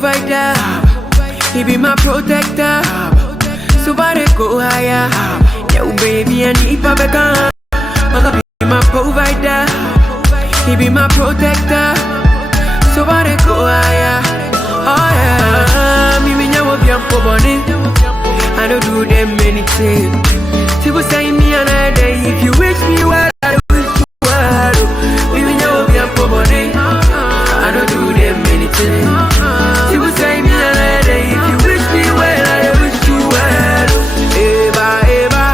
provider. He be my protector. So I go higher. Yo, baby, I need Papa. Mama be my provider. He be my protector. So I go higher. Oh yeah. Me know be am for money. I don't do them anything. People say me another day. If you wish me well, I wish you well. Me know be am for money. I don't do them anything. People say me another day. If you wish me well, I wish you well. Eva, Eva,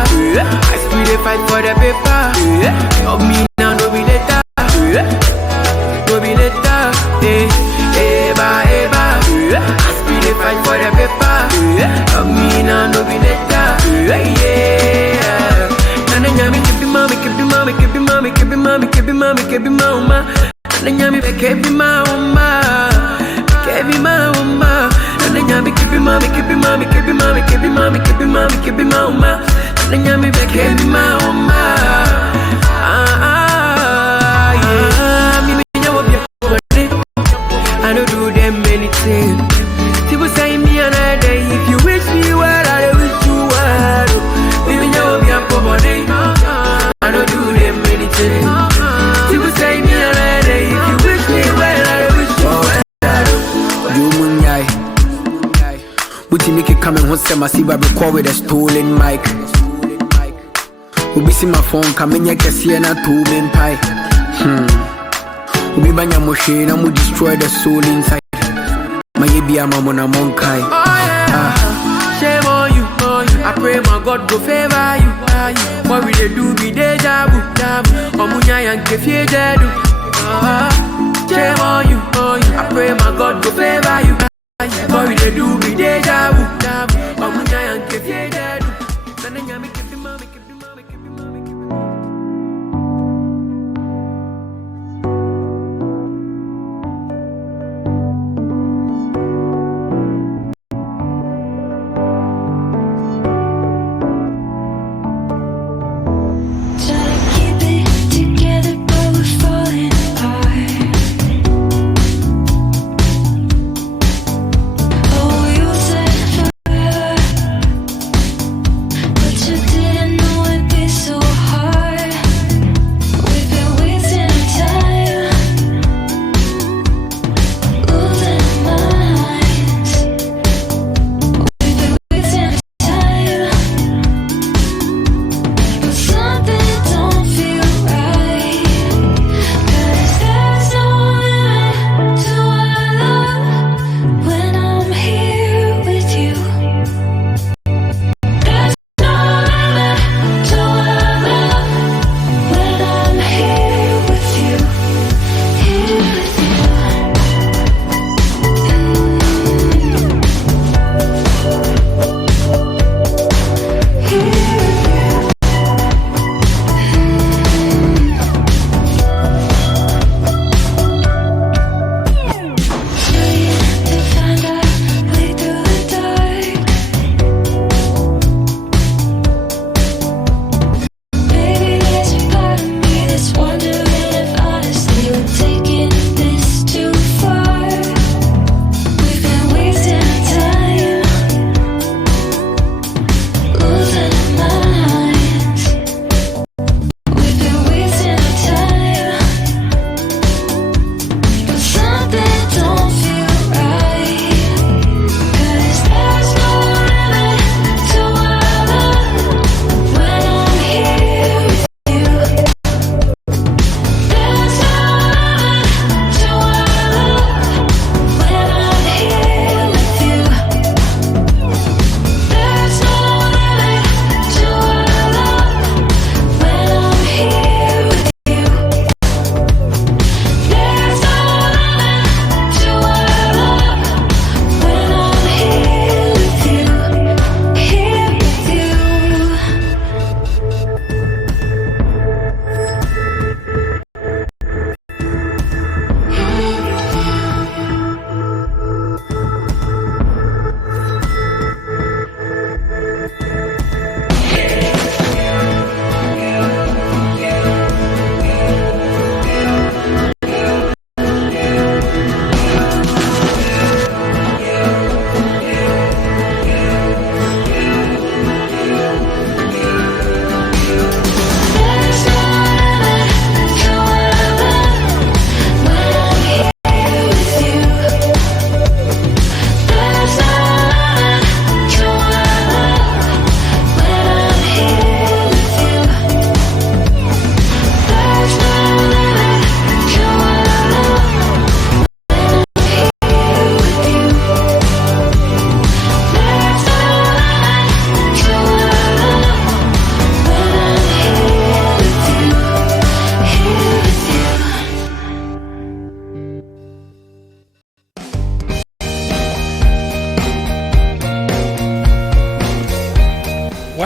I still dey fight for the paper. Of me now, no be later. No be later. Eva, Eva, I still dey fight for the paper. Of me now, no be later. Yeah. Nana nyami kebi mama, kebi mama, kebi mama, kebi mama, kebi mama, kebi mama. Nana nyami kebi mama, kebi mama. Nana nyami kebi mama, kebi mama, kebi mama, kebi mama, kebi mama, kebi mama. Nana nyami kebi mama. Yeah. Me know be a I don't do them anything. People say me another day. If you wish me well, I wish you well. Me know be a body. I don't do them anything. People say me another day. If you wish me well, I wish you well. You munyai. Buti make it come and hot sem I see baby call with a stolen mic. Ubi see my phone coming here kasi na two men pie. Ubi banya moshe na mu destroy the soul inside. Maybe I'm on a monkai. Shame on you, I pray my God go favor you. What will they do be deja vu? Omunya yanke fie jedu. Shame on you, I pray my God go favor you. What will they do be deja vu? Omunya yanke fie jedu. Nana nyami kebi mama, kebi mama, kebi mama, kebi mama.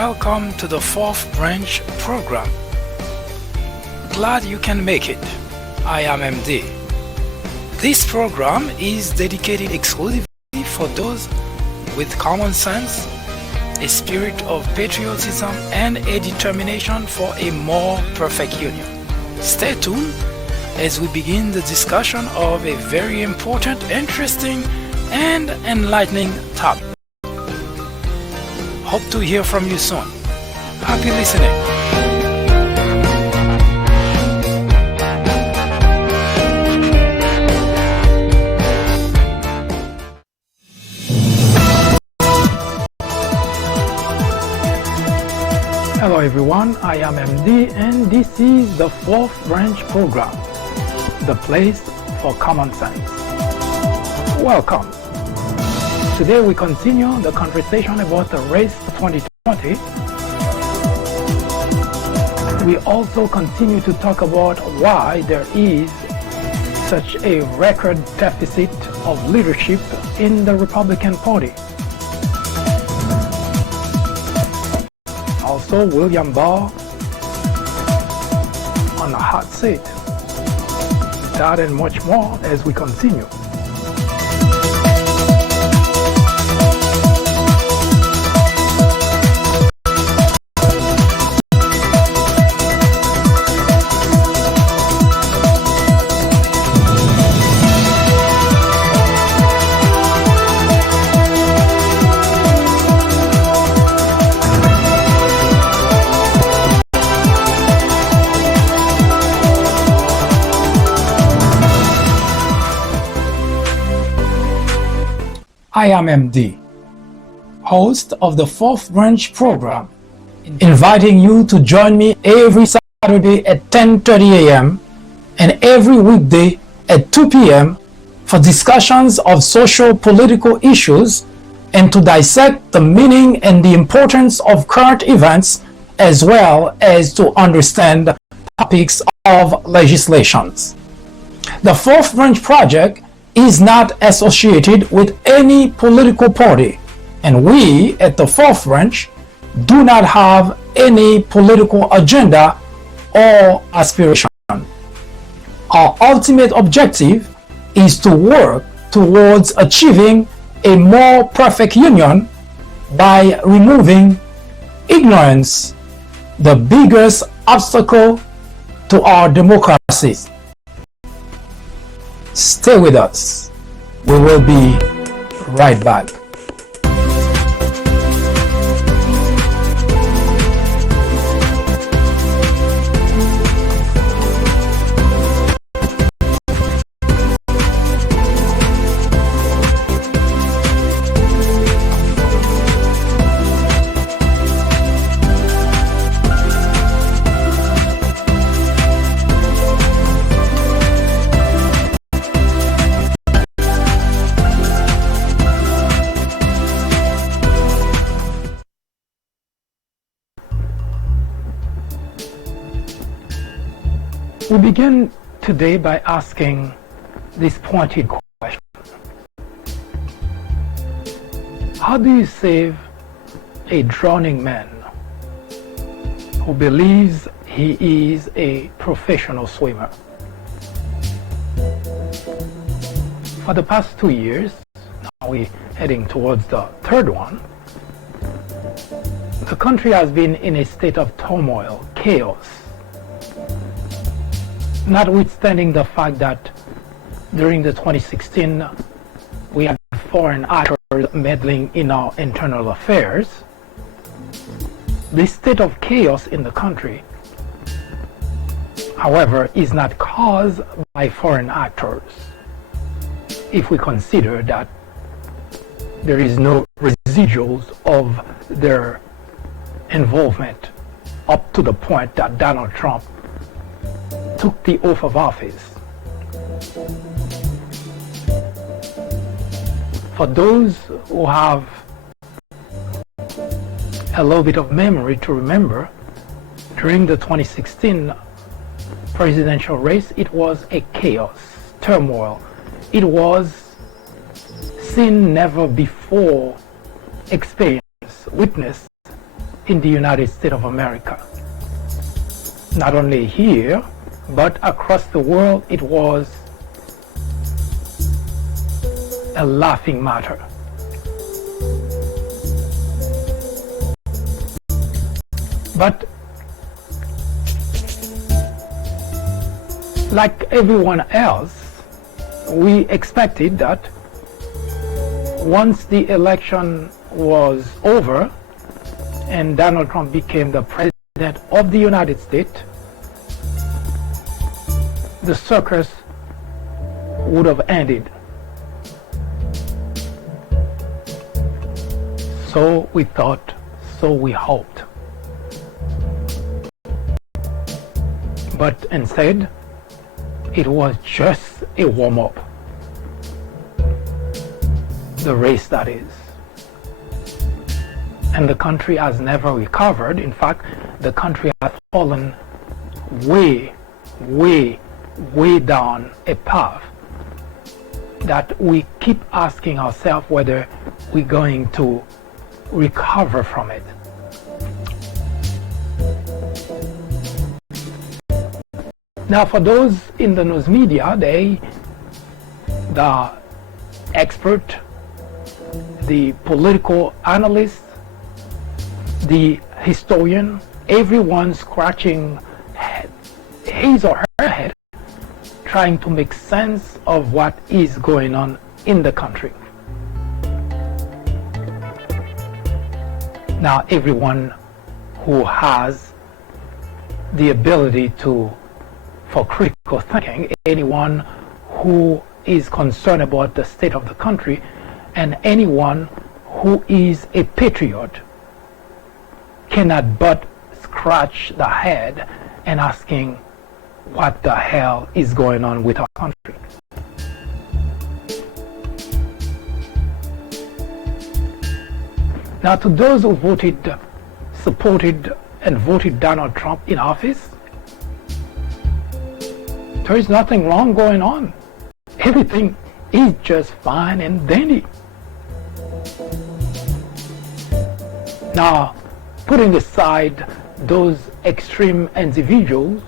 Welcome to the fourth branch program. Glad you can make it. I am MD. This program is dedicated exclusively for those with common sense, a spirit of patriotism, and a determination for a more perfect union. Stay tuned as we begin the discussion of a very important, interesting, and enlightening topic. Hope to hear from you soon. Happy listening. Hello everyone, I am MD and this is the fourth branch program, the place for common sense. Welcome. Today we continue the conversation about the race 2020. We also continue to talk about why there is such a record deficit of leadership in the Republican Party. Also, William Barr on a hot seat. That and much more as we continue. I am MD, host of the fourth branch program, inviting you to join me every Saturday at 10:30 a.m. and every weekday at 2 p.m. for discussions of social political issues and to dissect the meaning and the importance of current events as well as to understand topics of legislations. The fourth branch project is not associated with any political party, and we at the fourth branch do not have any political agenda or aspiration. Our ultimate objective is to work towards achieving a more perfect union by removing ignorance, the biggest obstacle to our democracy. Stay with us. We will be right back. We begin today by asking this pointed question. How do you save a drowning man who believes he is a professional swimmer? For the past 2 years, now we're heading towards the third one, the country has been in a state of turmoil, chaos, notwithstanding the fact that during the 2016 we had foreign actors meddling in our internal affairs. This state of chaos in the country, however, is not caused by foreign actors, if we consider that there is no residuals of their involvement up to the point that Donald Trump took the oath of office. For those who have a little bit of memory to remember, during the 2016 presidential race, it was a chaos, turmoil. It was seen never before experience, witnessed in the United States of America. Not only here, but across the world, it was a laughing matter. But like everyone else, we expected that once the election was over and Donald Trump became the president of the United States, the circus would have ended. So we thought, so we hoped. But instead, it was just a warm-up. The race, that is. And the country has never recovered. In fact, the country has fallen way, way, way down a path that we keep asking ourselves whether we're going to recover from it. Now, for those in the news media, the expert, the political analyst, the historian, everyone scratching his or her head, trying to make sense of what is going on in the country. Now, everyone who has the ability for critical thinking, anyone who is concerned about the state of the country, and anyone who is a patriot cannot but scratch the head and asking what the hell is going on with our country. Now, to those who supported and voted Donald Trump in office, there is nothing wrong going on. Everything is just fine and dandy. Now, putting aside those extreme individuals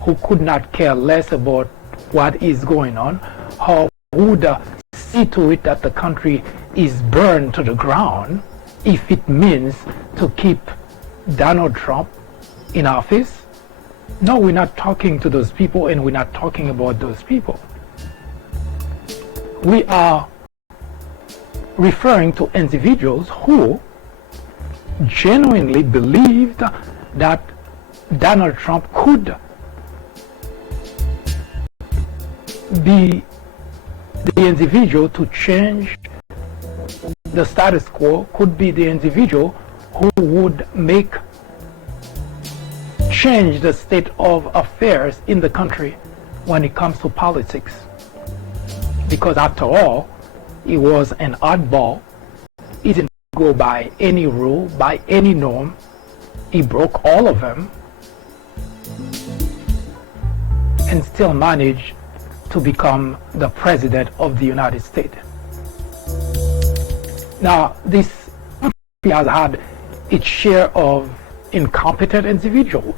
who could not care less about what is going on, or would see to it that the country is burned to the ground if it means to keep Donald Trump in office. No, we're not talking to those people, and we're not talking about those people. We are referring to individuals who genuinely believed that Donald Trump could be the individual to change the status quo, could be the individual who would change the state of affairs in the country when it comes to politics. Because after all, he was an oddball. He didn't go by any rule, by any norm. He broke all of them and still managed to become the president of the United States. Now, this country has had its share of incompetent individuals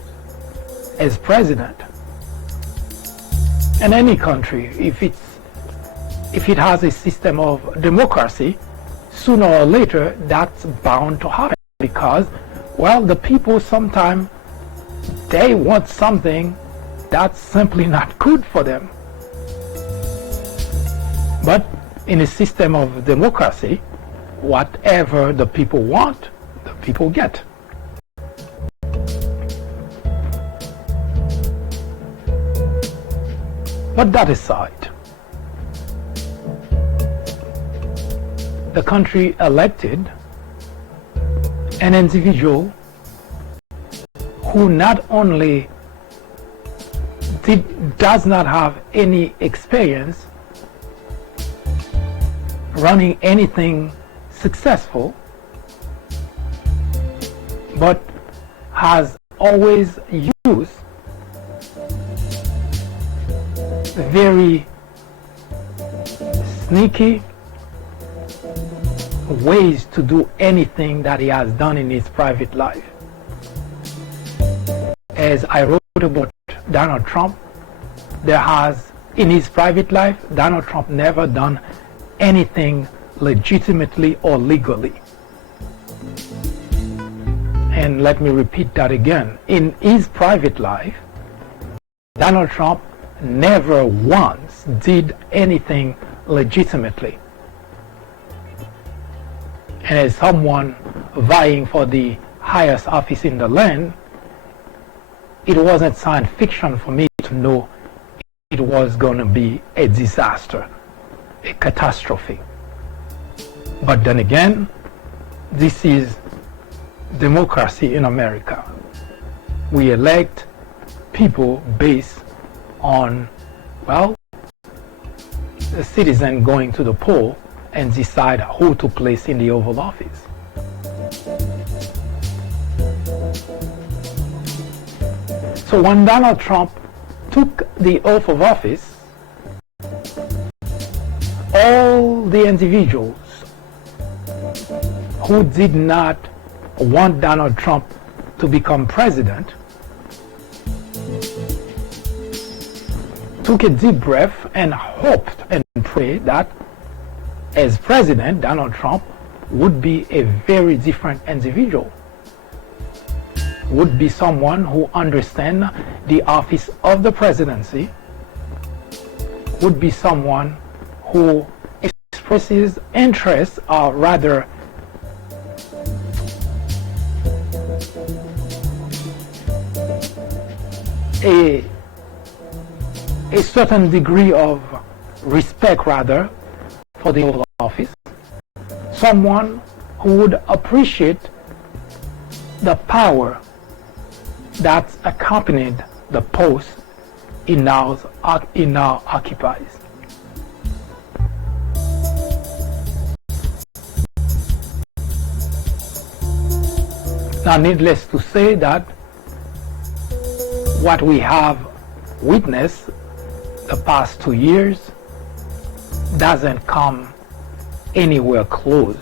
as president. And any country, if it has a system of democracy, sooner or later that's bound to happen, because, well, the people sometimes they want something that's simply not good for them. But in a system of democracy, whatever the people want, the people get. But that aside, the country elected an individual who not only does not have any experience running anything successful, but has always used very sneaky ways to do anything that he has done in his private life. as I wrote about Donald Trump, in his private life, Donald Trump never done anything legitimately or legally. And let me repeat that again. In his private life, Donald Trump never once did anything legitimately. And as someone vying for the highest office in the land, it wasn't science fiction for me to know it was going to be a disaster, a catastrophe. But then again, this is democracy in America. We elect people based on, well, a citizen going to the poll and decide who to place in the Oval Office. So when Donald Trump took the oath of office, all the individuals who did not want Donald Trump to become president took a deep breath and hoped and prayed that as president, Donald Trump would be a very different individual, would be someone who understands the office of the presidency, would be someone who expresses interest, or rather a certain degree of respect rather for the Oval Office, someone who would appreciate the power that accompanied the post he now occupies. Now, needless to say that what we have witnessed the past 2 years doesn't come anywhere close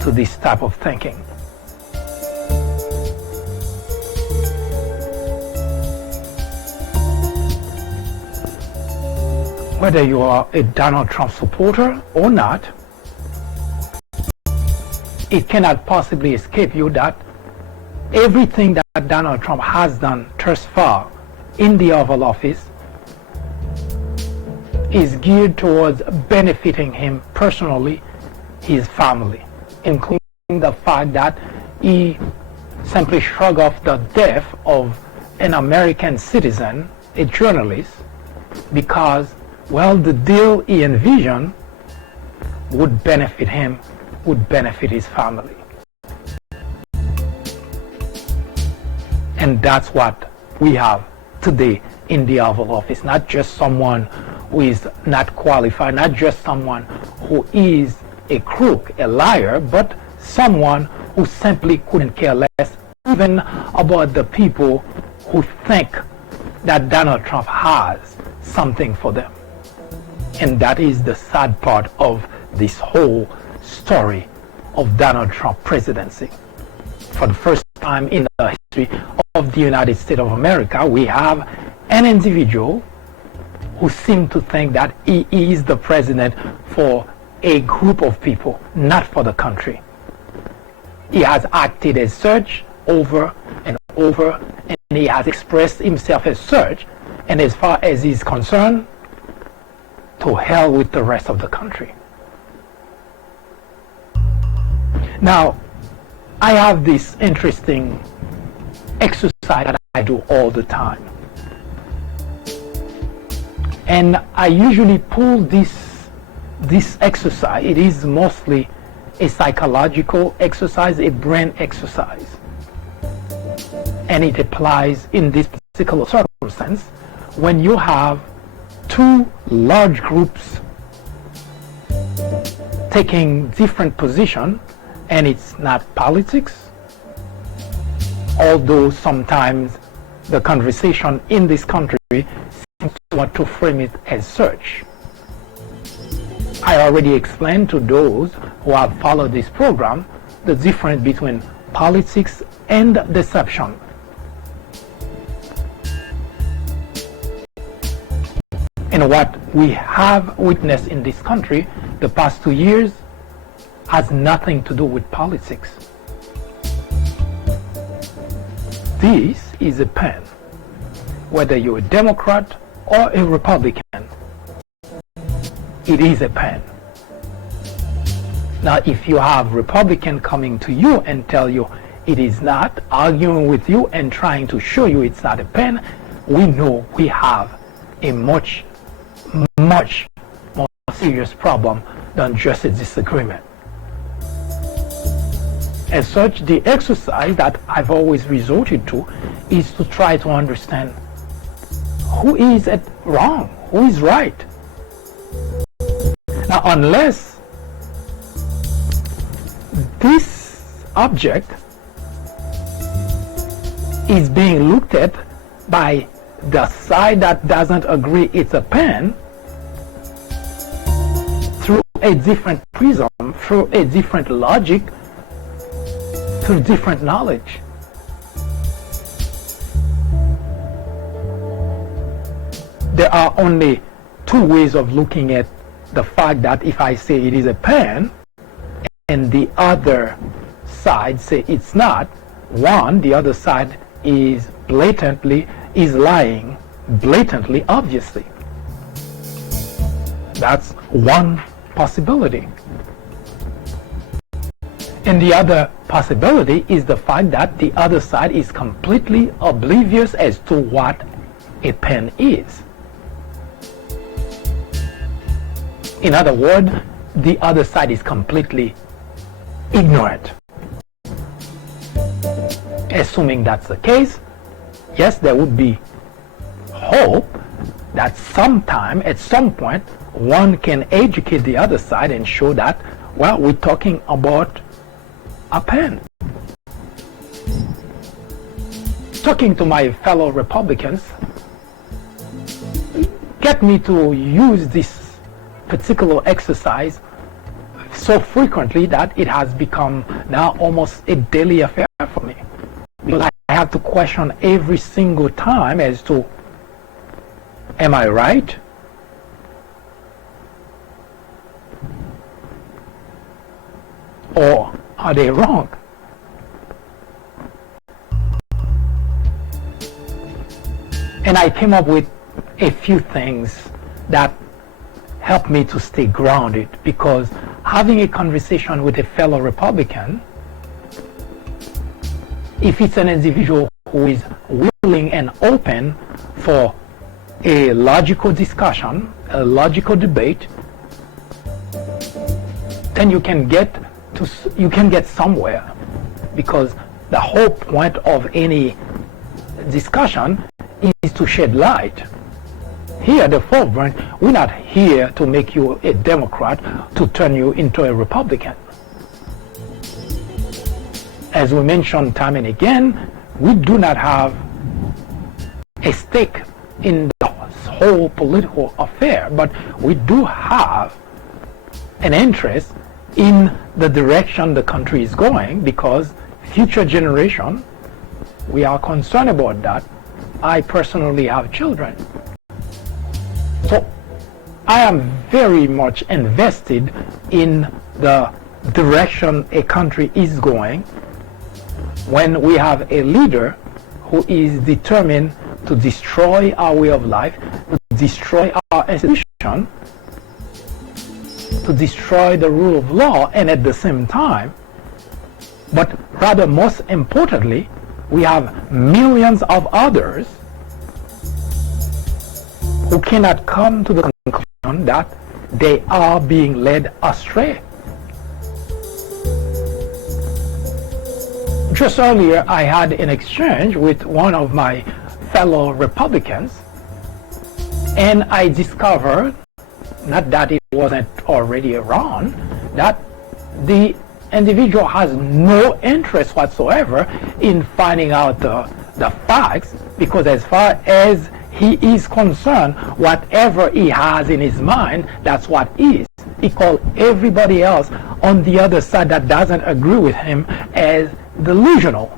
to this type of thinking. Whether you are a Donald Trump supporter or not, it cannot possibly escape you that everything that Donald Trump has done thus far in the Oval Office is geared towards benefiting him personally, his family, including the fact that he simply shrugged off the death of an American citizen, a journalist, because, well, the deal he envisioned would benefit him, would benefit his family. And that's what we have today in the Oval Office. Not just someone who is not qualified, not just someone who is a crook, a liar, but someone who simply couldn't care less even about the people who think that Donald Trump has something for them. And that is the sad part of this whole story of Donald Trump presidency. For the first time in the history of the United States of America, we have an individual who seems to think that he is the president for a group of people, not for the country. He has acted as such over and over, and he has expressed himself as such, and as far as he's concerned, to hell with the rest of the country. Now, I have this interesting exercise that I do all the time. And I usually pull this exercise. It is mostly a psychological exercise, a brain exercise. And it applies in this particular circumstance when you have two large groups taking different positions, and it's not politics, although sometimes the conversation in this country seems to want to frame it as such. I already explained to those who have followed this program the difference between politics and deception. And what we have witnessed in this country the past 2 years has nothing to do with politics. This is a pen. Whether you're a Democrat or a Republican, it is a pen. Now, if you have Republican coming to you and tell you it is not, arguing with you and trying to show you it's not a pen, we know we have a much more serious problem than just a disagreement. As such, the exercise that I've always resorted to is to try to understand who is wrong, who is right. Now, unless this object is being looked at by the side that doesn't agree it's a pen, through a different prism, through a different logic, through different knowledge. There are only two ways of looking at the fact that if I say it is a pen and the other side say it's not, one, the other side is lying blatantly, obviously. That's one possibility. And the other possibility is the fact that the other side is completely oblivious as to what a pen is. In other words, the other side is completely ignorant. Assuming that's the case, yes, there would be hope that sometime, at some point, one can educate the other side and show that, well, we're talking about a pen. Talking to my fellow Republicans get me to use this particular exercise so frequently that it has become now almost a daily affair for me. Because I have to question every single time as to, am I right? Or are they wrong? And I came up with a few things that help me to stay grounded, because having a conversation with a fellow Republican, if it's an individual who is willing and open for a logical discussion, a logical debate, then you can get somewhere, because the whole point of any discussion is to shed light. Here at the Fourth Branch, we're not here to make you a Democrat, to turn you into a Republican. As we mentioned time and again, we do not have a stake in the whole political affair, but we do have an interest in the direction the country is going, because future generation, we are concerned about that. I personally have children. So I am very much invested in the direction a country is going when we have a leader who is determined to destroy our way of life, to destroy our institution, to destroy the rule of law, and at the same time, but rather most importantly, we have millions of others who cannot come to the conclusion that they are being led astray. Just earlier, I had an exchange with one of my fellow Republicans, and I discovered, not that it wasn't already around, that the individual has no interest whatsoever in finding out the facts, because as far as he is concerned, whatever he has in his mind, that's what is. He calls everybody else on the other side that doesn't agree with him as delusional.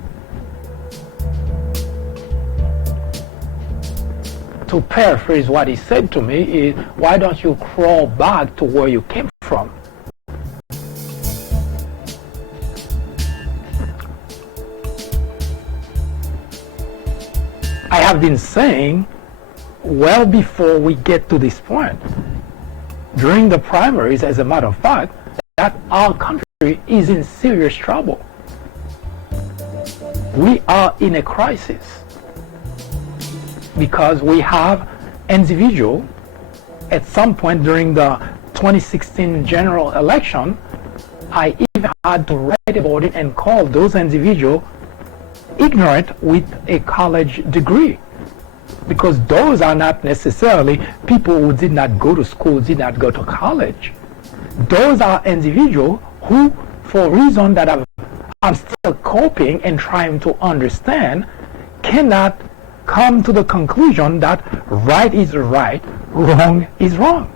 To paraphrase what he said to me is, why don't you crawl back to where you came from? I have been saying well before we get to this point, during the primaries, as a matter of fact, that our country is in serious trouble. We are in a crisis because we have individuals at some point during the 2016 general election. I even had to write about it and call those individuals ignorant with a college degree, because those are not necessarily people who did not go to school, did not go to college. Those are individuals who, for reasons that I'm still coping and trying to understand, cannot come to the conclusion that right is right, wrong is wrong.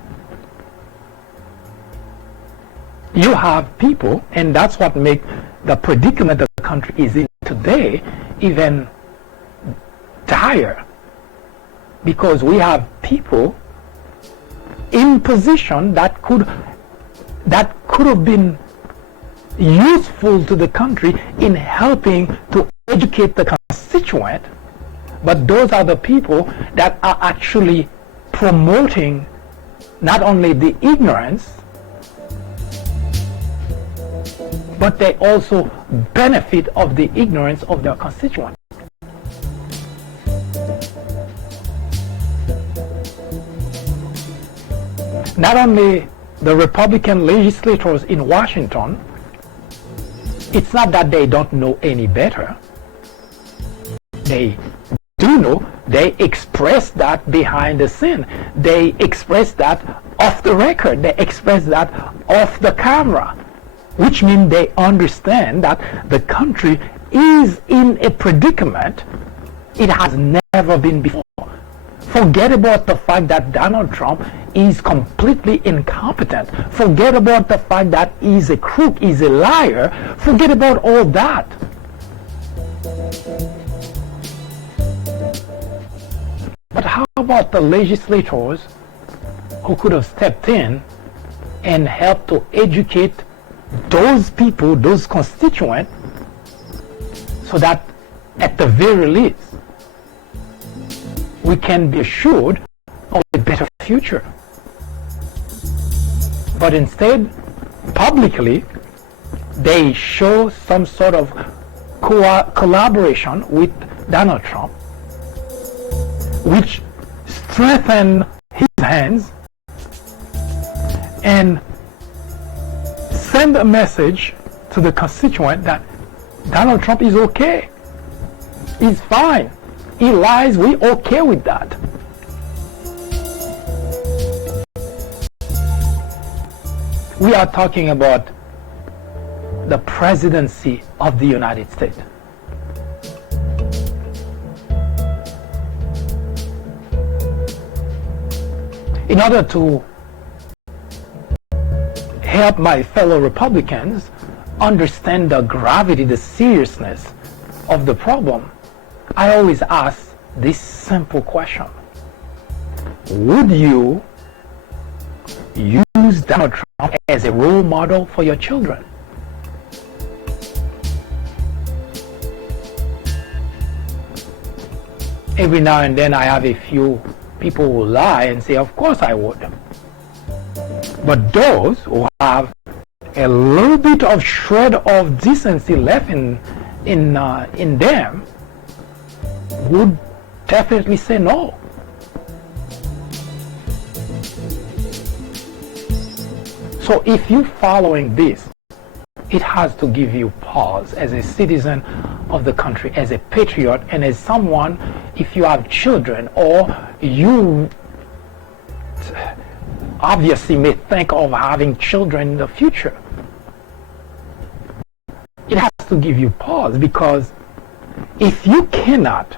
You have people, and that's what makes the predicament the country is in today even dire, because we have people in position that could have been useful to the country in helping to educate the constituent, but those are the people that are actually promoting not only the ignorance, but they also benefit of the ignorance of their constituents. Not only the Republican legislators in Washington, it's not that they don't know any better. They do know. They express that behind the scene. They express that off the record. They express that off the camera, which means they understand that the country is in a predicament it has never been before. Forget about the fact that Donald Trump is completely incompetent. Forget about the fact that he's a crook, he's a liar. Forget about all that. But how about the legislators who could have stepped in and helped to educate those people, those constituents, so that at the very least we can be assured of a better future? But instead, publicly, they show some sort of collaboration with Donald Trump, which strengthen his hands and send a message to the constituent that Donald Trump is okay. He's fine. He lies. We're okay with that. We are talking about the presidency of the United States. In order to help my fellow Republicans understand the gravity, the seriousness of the problem, I always ask this simple question: would you use Donald Trump as a role model for your children? Every now and then I have a few people who lie and say, of course I would. But those who have a little bit of shred of decency left in them would definitely say no. So if you're following this, it has to give you pause as a citizen of the country, as a patriot, and as someone, if you have children or you obviously may think of having children in the future. It has to give you pause, because if you cannot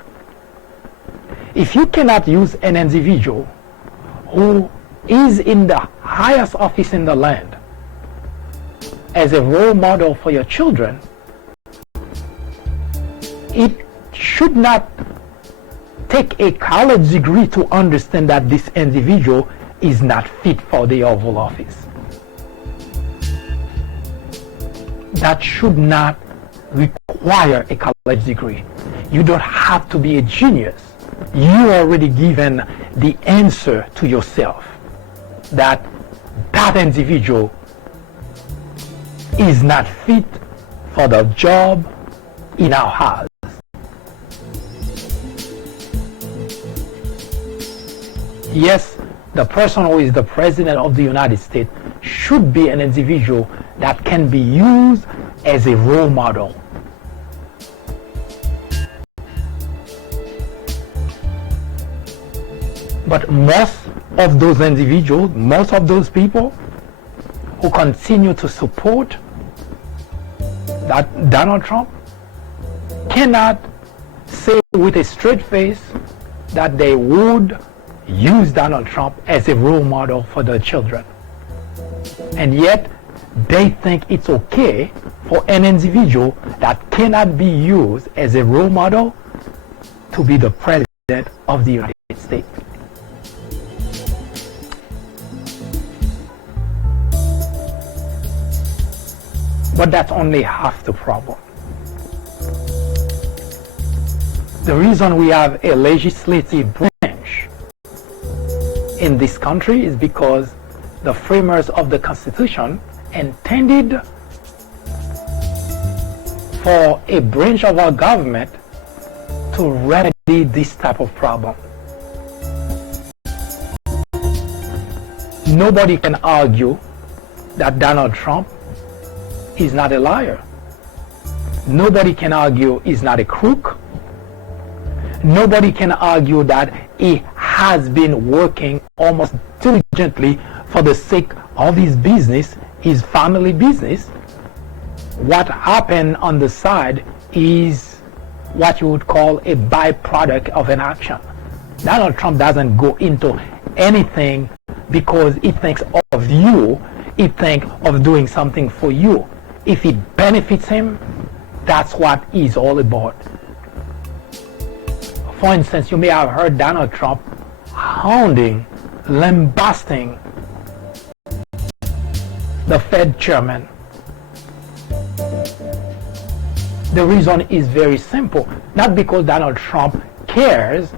use an individual who is in the highest office in the land as a role model for your children, it should not take a college degree to understand that this individual is not fit for the Oval Office. That should not require a college degree. You don't have to be a genius. You already given the answer to yourself that that individual is not fit for the job in our house. Yes, the person who is the president of the United States should be an individual that can be used as a role model. But most of those individuals, most of those people who continue to support that Donald Trump cannot say with a straight face that they would use Donald Trump as a role model for their children. And yet they think it's okay for an individual that cannot be used as a role model to be the president of the United States. But that's only half the problem. The reason we have a legislative branch in this country is because the framers of the Constitution intended for a branch of our government to remedy this type of problem. Nobody can argue that Donald Trump is not a liar. Nobody can argue he's not a crook. Nobody can argue that he has been working almost diligently for the sake of his business, his family business. What happened on the side is what you would call a byproduct of an action. Donald Trump doesn't go into anything because he thinks of you, he thinks of doing something for you. If it benefits him, that's what he's all about. For instance, you may have heard Donald Trump hounding, lambasting the Fed chairman. The reason is very simple. Not because Donald Trump cares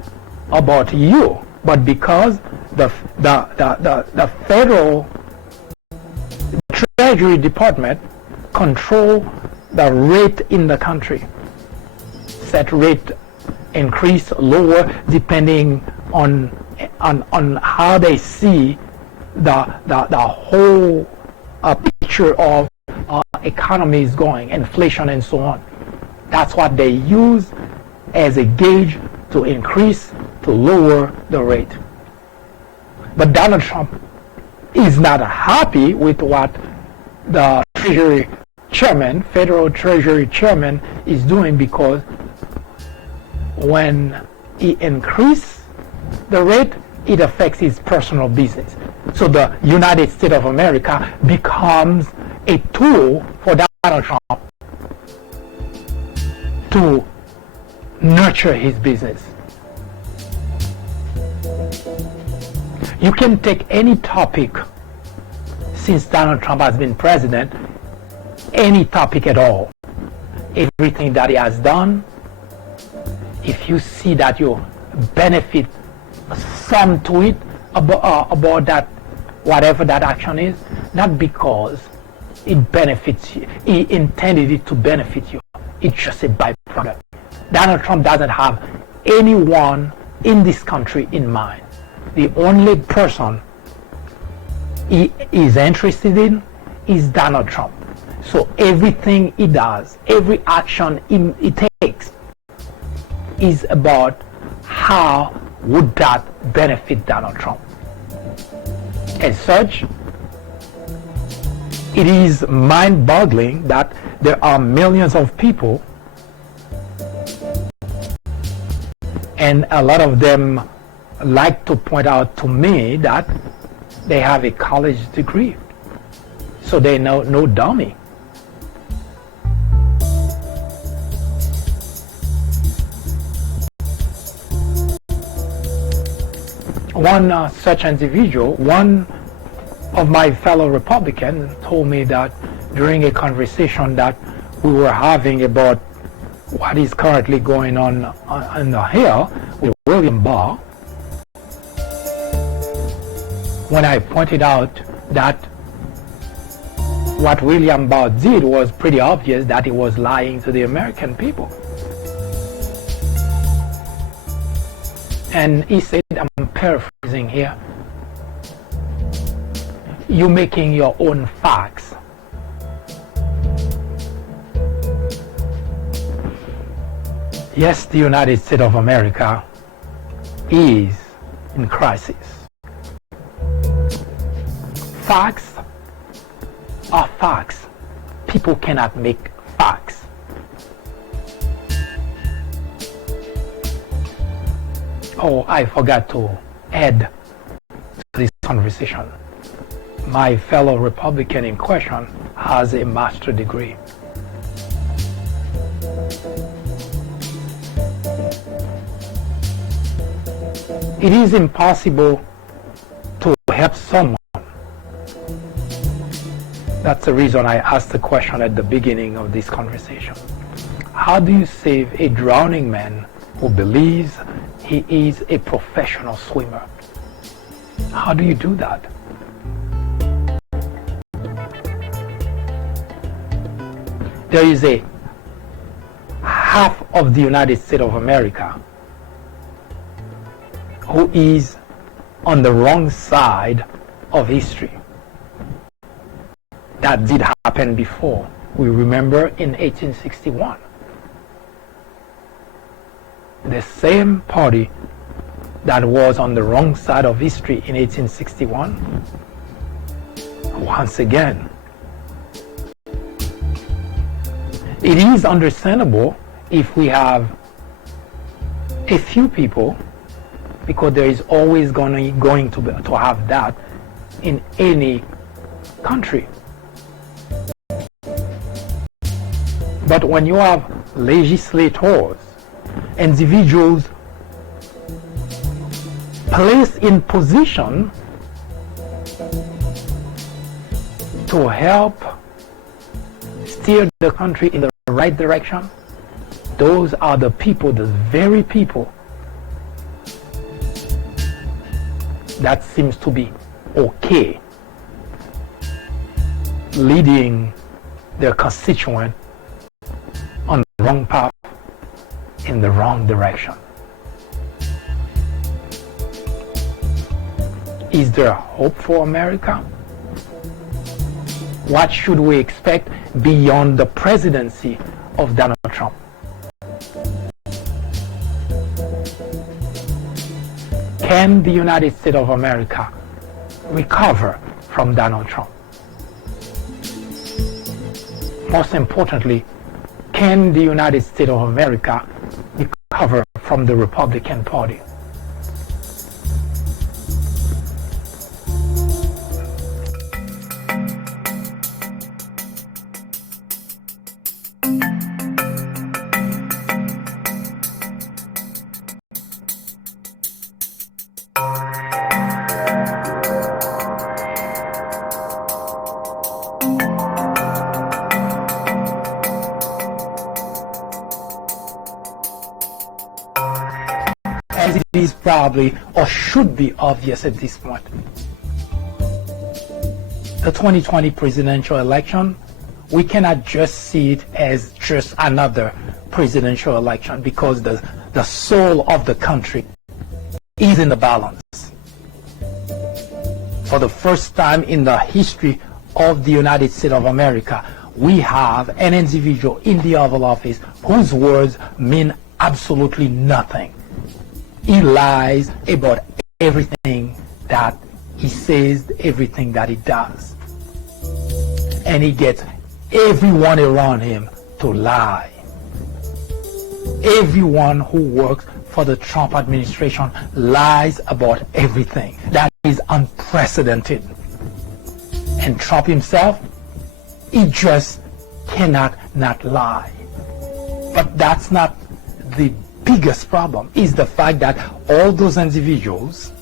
about you, but because the federal Treasury Department control the rate in the country. Set rate increase, lower, depending on how they see the whole picture of economy is going, inflation and so on. That's what they use as a gauge to increase, to lower the rate. But Donald Trump is not happy with what the Treasury Chairman, Federal Treasury Chairman, is doing, because when he increases the rate, it affects his personal business. So the United States of America becomes a tool for Donald Trump to nurture his business. You can take any topic since Donald Trump has been president, any topic at all, everything that he has done, if you see that you benefit some to it about that, whatever that action is, not because it benefits you, he intended it to benefit you, it's just a byproduct. Donald Trump doesn't have anyone in this country in mind. The only person he is interested in is Donald Trump. So everything he does, every action he takes, is about how would that benefit Donald Trump. As such, it is mind-boggling that there are millions of people, and a lot of them like to point out to me that they have a college degree, so they know no dummy. one such individual, one of my fellow Republicans, told me that during a conversation that we were having about what is currently going on the Hill with William Barr, when I pointed out that what William Barr did was pretty obvious, that he was lying to the American people. And he said, I'm paraphrasing here, you're making your own facts. Yes, the United States of America is in crisis. Facts are facts. People cannot make facts. Oh, I forgot to add to this conversation. My fellow Republican in question has a master's degree. It is impossible to help someone. That's the reason I asked the question at the beginning of this conversation. How do you save a drowning man who believes he is a professional swimmer? How do you do that? There is a half of the United States of America who is on the wrong side of history. That did happen before. We remember in 1861. The same party that was on the wrong side of history in 1861, once again. It is understandable if we have a few people, because there is always going to have that in any country. But when you have legislators, individuals placed in position to help steer the country in the right direction, those are the people, the very people that seems to be okay leading their constituent on the wrong path, in the wrong direction. Is there hope for America? What should we expect beyond the presidency of Donald Trump? Can the United States of America recover from Donald Trump? Most importantly, can the United States of America recover from the Republican Party? As it is probably or should be obvious at this point, the 2020 presidential election, we cannot just see it as just another presidential election, because the soul of the country is in the balance. For the first time in the history of the United States of America, we have an individual in the Oval Office whose words mean absolutely nothing. He lies about everything that he says, everything that he does. And he gets everyone around him to lie. Everyone who works for the Trump administration lies about everything. That is unprecedented. And Trump himself, he just cannot not lie. But that's not the biggest problem. Is the fact that all those individuals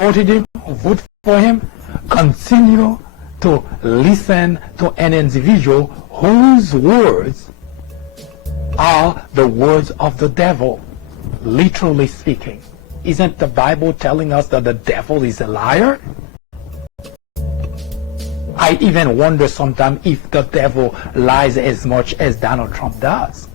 supported him, who voted for him, continue to listen to an individual whose words are the words of the devil, literally speaking. Isn't the Bible telling us that the devil is a liar? I even wonder sometimes if the devil lies as much as Donald Trump does.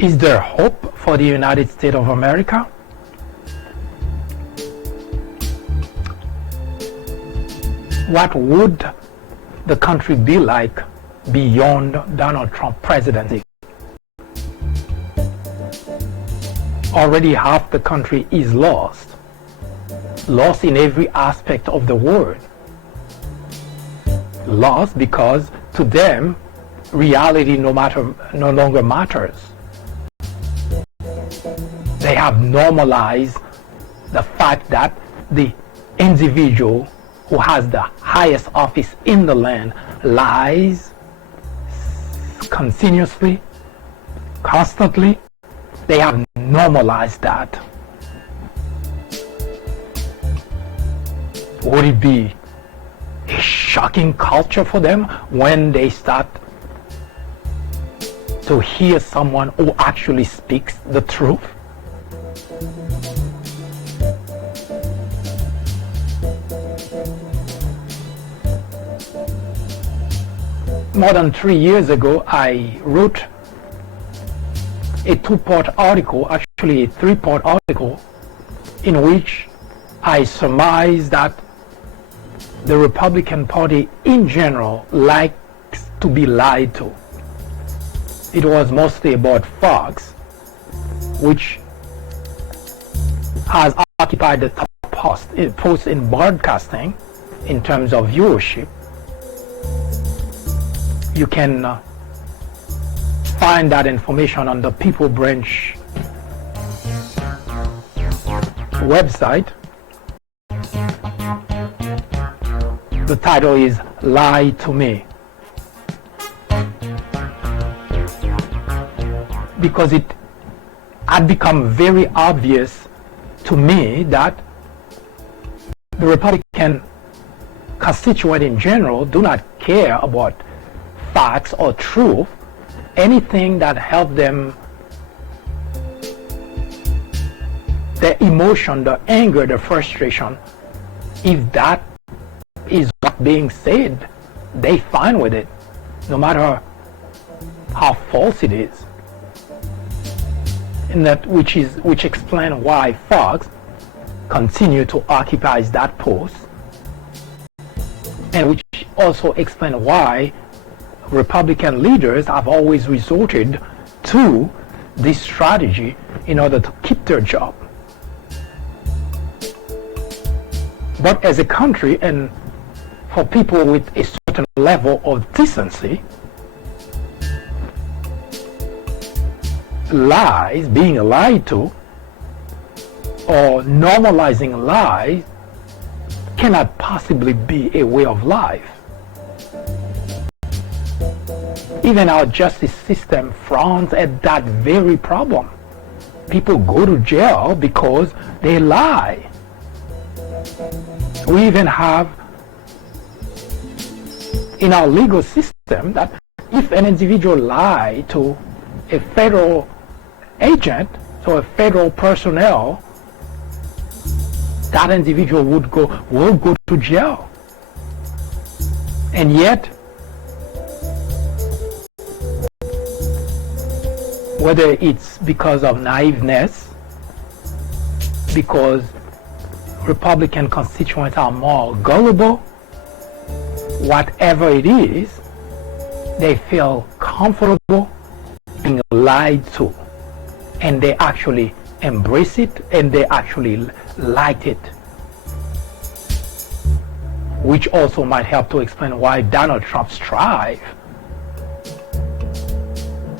Is there hope for the United States of America? What would the country be like beyond Donald Trump's presidency? Already half the country is lost in every aspect of the world. Lost because to them reality no longer matters. They have normalized the fact that the individual who has the highest office in the land lies continuously, constantly. They have normalized that. Would it be a shocking culture for them when they start to hear someone who actually speaks the truth? More than 3 years ago, I wrote a 2-part article, actually a 3-part article, in which I surmised that the Republican Party in general likes to be lied to. It was mostly about Fox, which has occupied the top post in broadcasting in terms of viewership. You can find that information on the People Branch website. The title is Lie to Me. Because it had become very obvious to me that the Republican constituent in general do not care about facts or truth. Anything that helps them, the emotion, the anger, the frustration, if that is what being said, they fine with it, no matter how false it is. And that which explains why Fox continue to occupy that post, and which also explains why Republican leaders have always resorted to this strategy in order to keep their job. But as a country, and for people with a certain level of decency, lies, being lied to, or normalizing lies cannot possibly be a way of life. Even our justice system frowns at that very problem. People go to jail because they lie. We even have in our legal system that if an individual lied to a federal agent, so a federal personnel, that individual will go to jail. And yet, whether it's because of naiveness, because Republican constituents are more gullible, whatever it is, they feel comfortable being lied to, and they actually embrace it, and they actually like it, which also might help to explain why Donald Trump's strive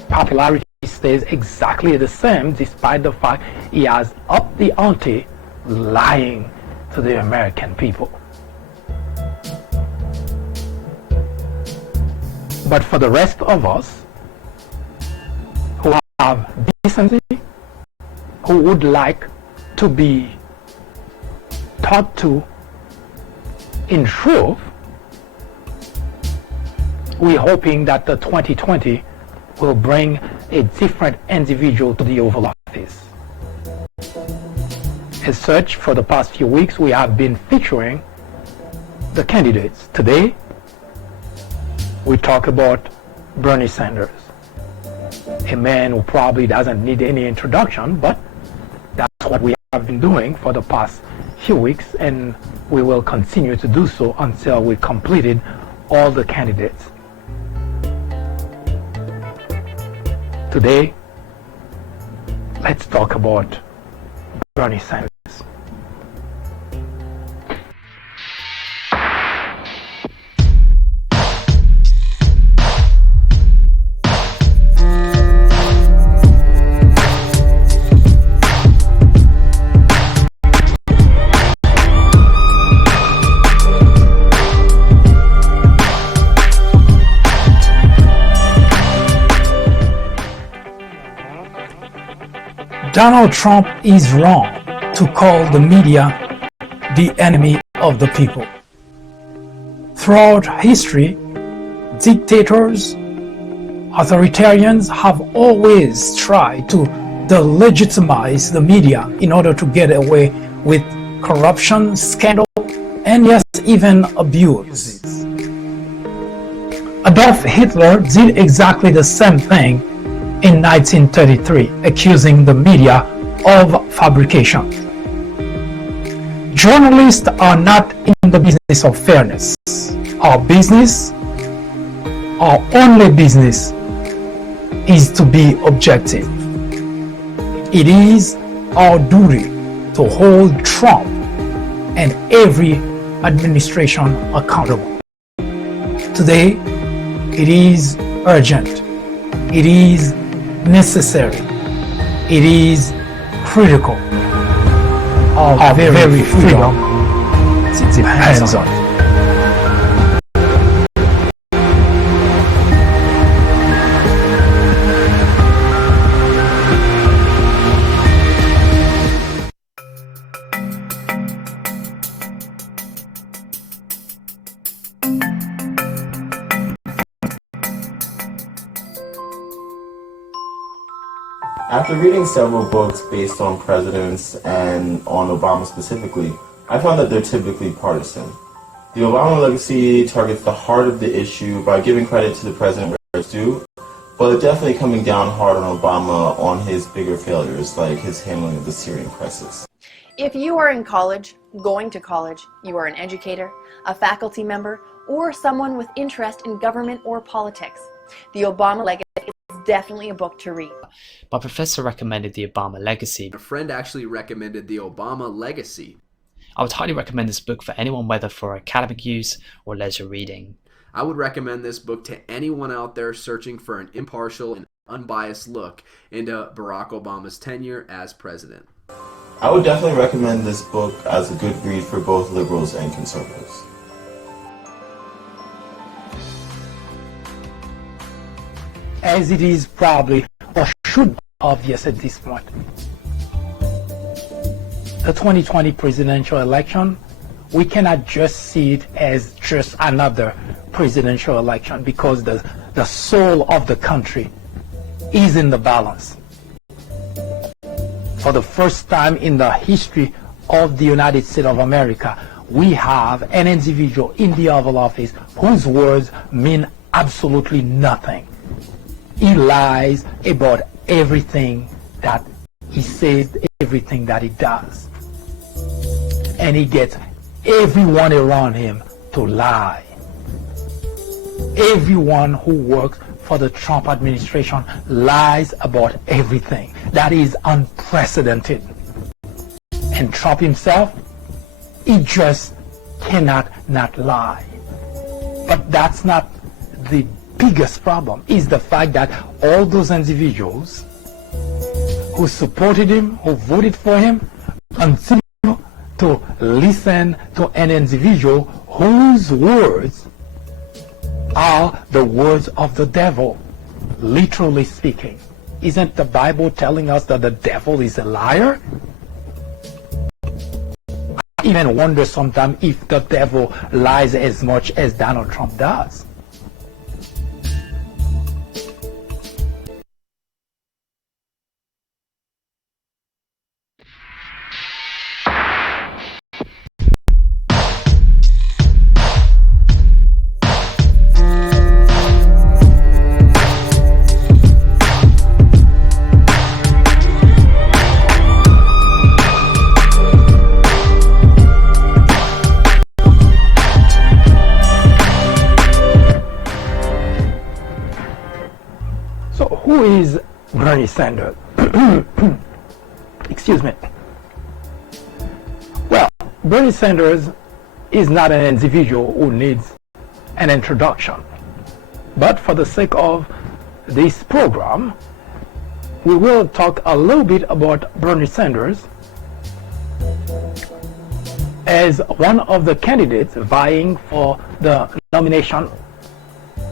popularity stays exactly the same, despite the fact he has upped the ante lying to the American people. But for the rest of us who have decency, who would like to be taught to in truth, we're hoping that the 2020 will bring a different individual to the Oval Office. As such, for the past few weeks, we have been featuring the candidates. Today, we talk about Bernie Sanders, a man who probably doesn't need any introduction, but that's what we have been doing for the past few weeks, and we will continue to do so until we completed all the candidates. Today, let's talk about Bernie Sanders. Donald Trump is wrong to call the media the enemy of the people. Throughout history, dictators, authoritarians have always tried to delegitimize the media in order to get away with corruption, scandal, and yes, even abuse. Adolf Hitler did exactly the same thing in 1933, accusing the media of fabrication. Journalists are not in the business of fairness. Our business, our only business, is to be objective. It is our duty to hold Trump and every administration accountable. Today, it is urgent. It is necessary. It is critical of our very freedom it depends on. After reading several books based on presidents and on Obama specifically, I found that they're typically partisan. The Obama legacy targets the heart of the issue by giving credit to the president where it's due, but definitely coming down hard on Obama on his bigger failures, like his handling of the Syrian crisis. If you are in college, going to college, you are an educator, a faculty member, or someone with interest in government or politics, the Obama legacy is definitely a book to read. My professor recommended The Obama Legacy. A friend actually recommended The Obama Legacy. I would highly recommend this book for anyone, whether for academic use or leisure reading. I would recommend this book to anyone out there searching for an impartial and unbiased look into Barack Obama's tenure as president. I would definitely recommend this book as a good read for both liberals and conservatives. As it is probably or should be obvious at this point, the 2020 presidential election we cannot just see it as just another presidential election, because the soul of the country is in the balance. For the first time in the history of the United States of America, we have an individual in the Oval Office whose words mean absolutely nothing. He lies about everything that he says, everything that he does. And he gets everyone around him to lie. Everyone who works for the Trump administration lies about everything. That is unprecedented. And Trump himself, he just cannot not lie. But that's not the biggest problem. Is the fact that all those individuals who supported him, who voted for him, continue to listen to an individual whose words are the words of the devil, literally speaking. Isn't the Bible telling us that the devil is a liar? I even wonder sometimes if the devil lies as much as Donald Trump does. Who is Bernie Sanders? Excuse me. Well, Bernie Sanders is not an individual who needs an introduction. But for the sake of this program, we will talk a little bit about Bernie Sanders as one of the candidates vying for the nomination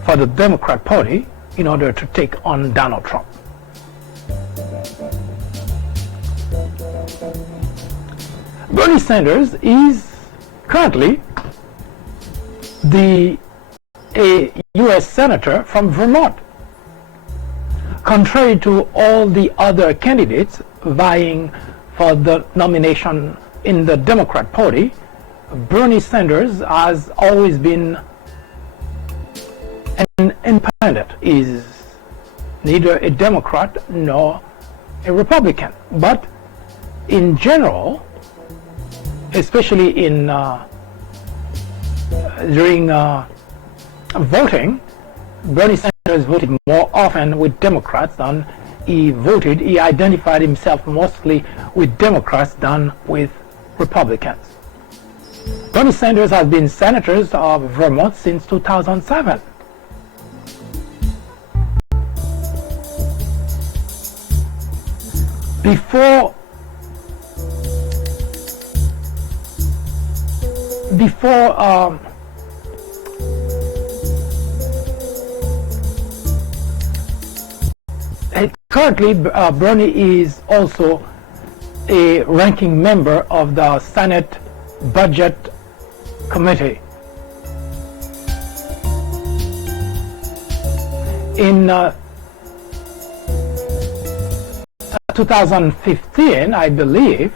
for the Democrat Party in order to take on Donald Trump. Bernie Sanders is currently a U.S. Senator from Vermont. Contrary to all the other candidates vying for the nomination in the Democrat Party, Bernie Sanders has always been an independent. Is neither a Democrat nor a Republican, but in general, especially in during voting, Bernie Sanders voted more often with Democrats than he voted. He identified himself mostly with Democrats than with Republicans. Bernie Sanders has been senator of Vermont since 2007. Before currently Bernie is also a ranking member of the Senate Budget Committee. In 2015, I believe,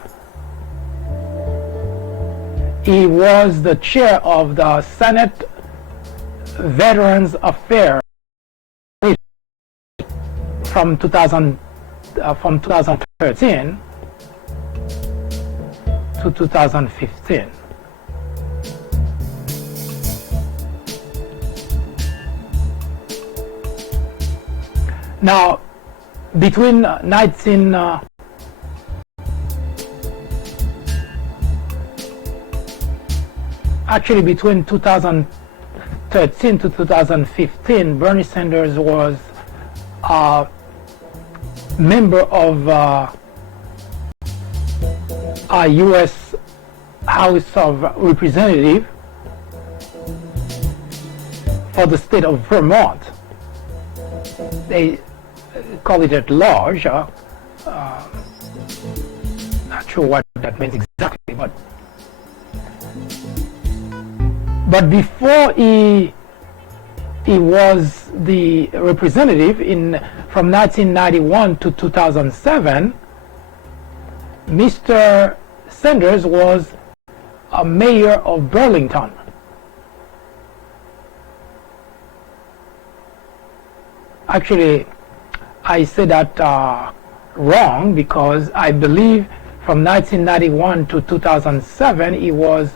he was the chair of the Senate Veterans Affairs from 2013 to 2015. Now, between between 2013 to 2015, Bernie Sanders was a member of a U.S. House of Representatives for the state of Vermont. They call it at large. Not sure what that means exactly, but But before he was the representative from 1991 to 2007, Mr. Sanders was a mayor of Burlington. Actually, I said that wrong, because I believe from 1991 to 2007 he was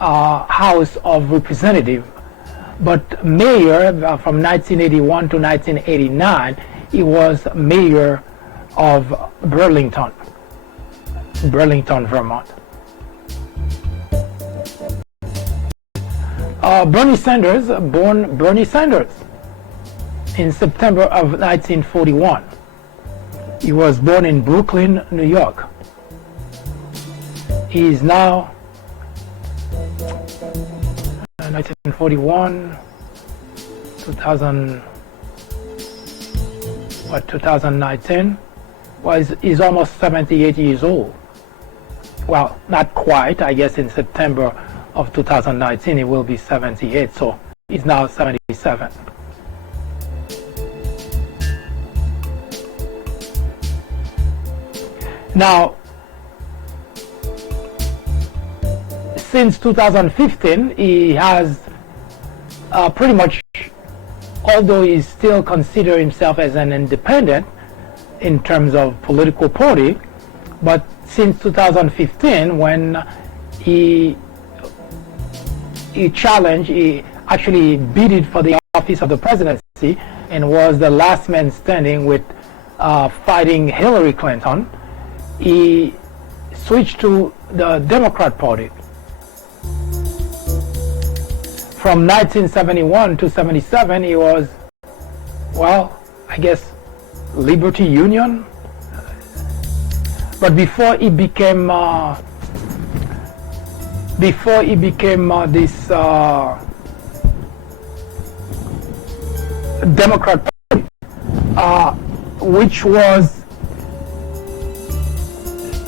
House of Representative, but mayor from 1981 to 1989 he was mayor of Burlington, Vermont. Bernie Sanders, born Bernie Sanders in September of 1941. He was born in Brooklyn, New York. He is now 1941, 2019. He's almost 78 years old. Well, not quite. I guess in September of 2019 he will be 78. So he's now 77. Now, since 2015, he has pretty much, although he still considers himself as an independent in terms of political party, but since 2015, when he actually bid for the office of the presidency and was the last man standing with fighting Hillary Clinton, he switched to the Democrat Party. From 1971 to 77, he was, well, I guess, Liberty Union. But before he became this Democrat Party, which was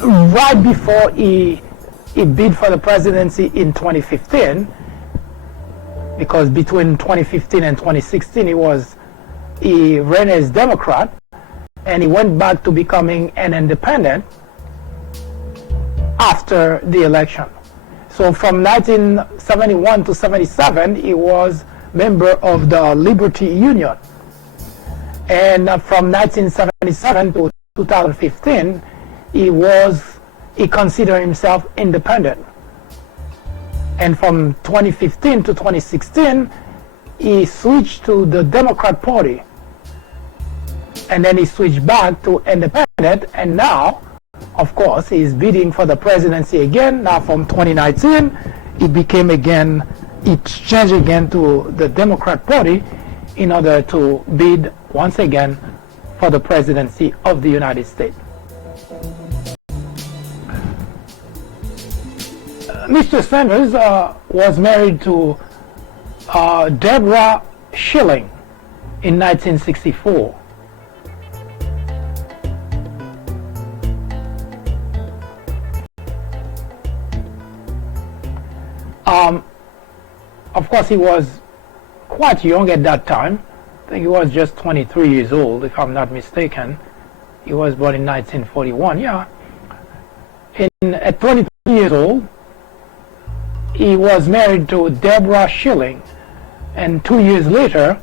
right before he bid for the presidency in 2015, because between 2015 and 2016 he ran as Democrat, and he went back to becoming an independent after the election. So from 1971 to 77 he was member of the Liberty Union, and from 1977 to 2015 he considered himself independent. And from 2015 to 2016, he switched to the Democrat Party. And then he switched back to independent, and now, of course, he's bidding for the presidency again. Now from 2019, he changed again to the Democrat Party in order to bid once again for the presidency of the United States. Mr. Sanders was married to Deborah Schilling in 1964. Of course, he was quite young at that time. I think he was just 23 years old, if I'm not mistaken. He was born in 1941, yeah. At 23 years old, he was married to Deborah Schilling, and 2 years later,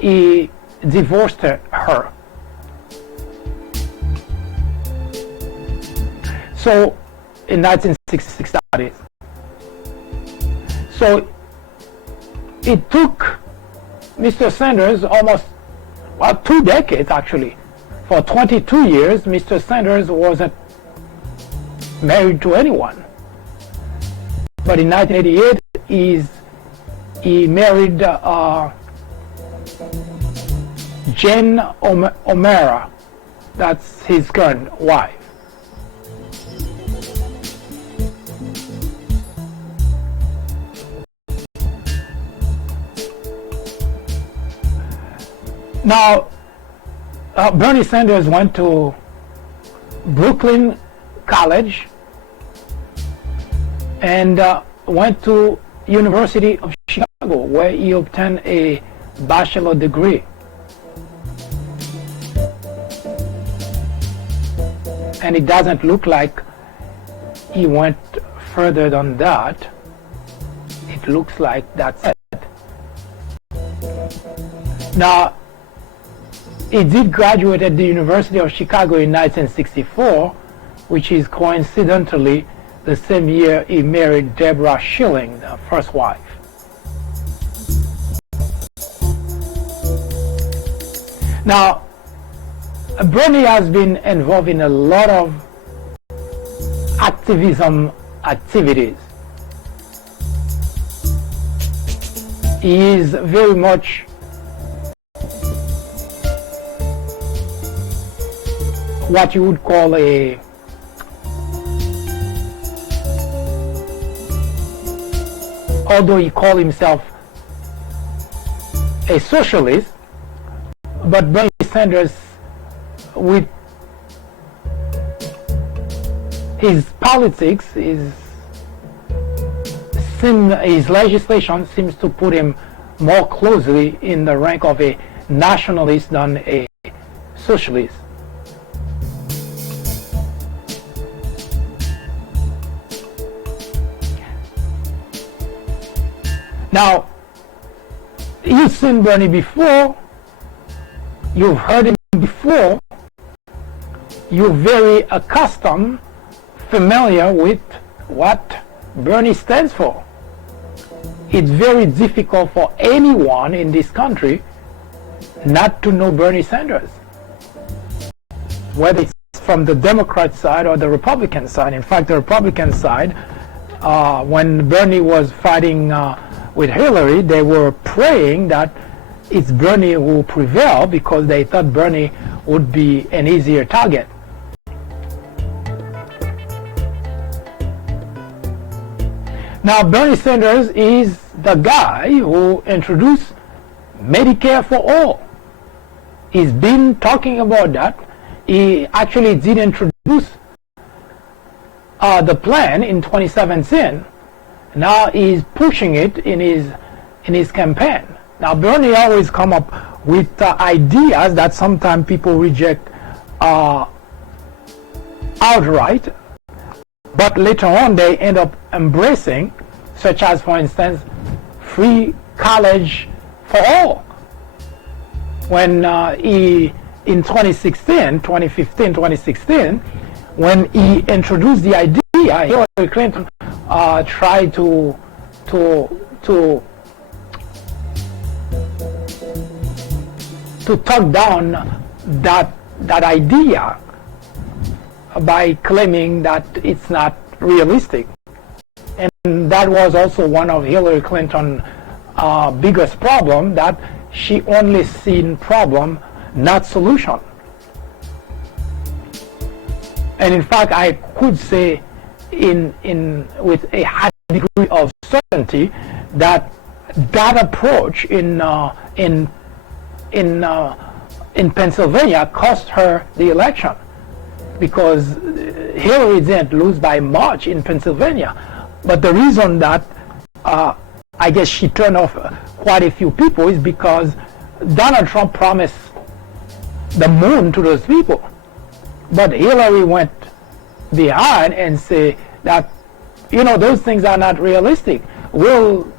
he divorced her. So, in 1966, that is. So, it took Mr. Sanders almost, 2 decades actually. For 22 years, Mr. Sanders wasn't married to anyone. But in 1988, he married Jane O'Mara. That's his current wife. Now, Bernie Sanders went to Brooklyn College, and went to University of Chicago, where he obtained a bachelor degree. And it doesn't look like he went further than that. It looks like that's it. Now, he did graduate at the University of Chicago in 1964, which is coincidentally the same year he married Deborah Schilling, the first wife. Now, Bernie has been involved in a lot of activism activities. He is very much what you would call although he called himself a socialist, but Bernie Sanders, with his politics, his legislation seems to put him more closely in the rank of a nationalist than a socialist. Now, you've seen Bernie before, you've heard him before, you're very accustomed, familiar with what Bernie stands for. It's very difficult for anyone in this country not to know Bernie Sanders, whether it's from the Democrat side or the Republican side. In fact, the Republican side, when Bernie was fighting with Hillary, they were praying that it's Bernie who will prevail because they thought Bernie would be an easier target. Now, Bernie Sanders is the guy who introduced Medicare for all. He's been talking about that. He actually did introduce the plan in 2017. Now he's pushing it in his campaign. Now, Bernie always come up with ideas that sometimes people reject outright, but later on they end up embracing, such as, for instance, free college for all. When he, in 2015, 2016, when he introduced the idea, Hillary Clinton tried to talk down that idea by claiming that it's not realistic. And that was also one of Hillary Clinton's biggest problem, that she only seen problem, not solution. And in fact, I could say with a high degree of certainty that approach in Pennsylvania cost her the election, because Hillary didn't lose by much in Pennsylvania. But the reason that I guess she turned off quite a few people is because Donald Trump promised the moon to those people. But Hillary went behind and said that, those things are not realistic. We'll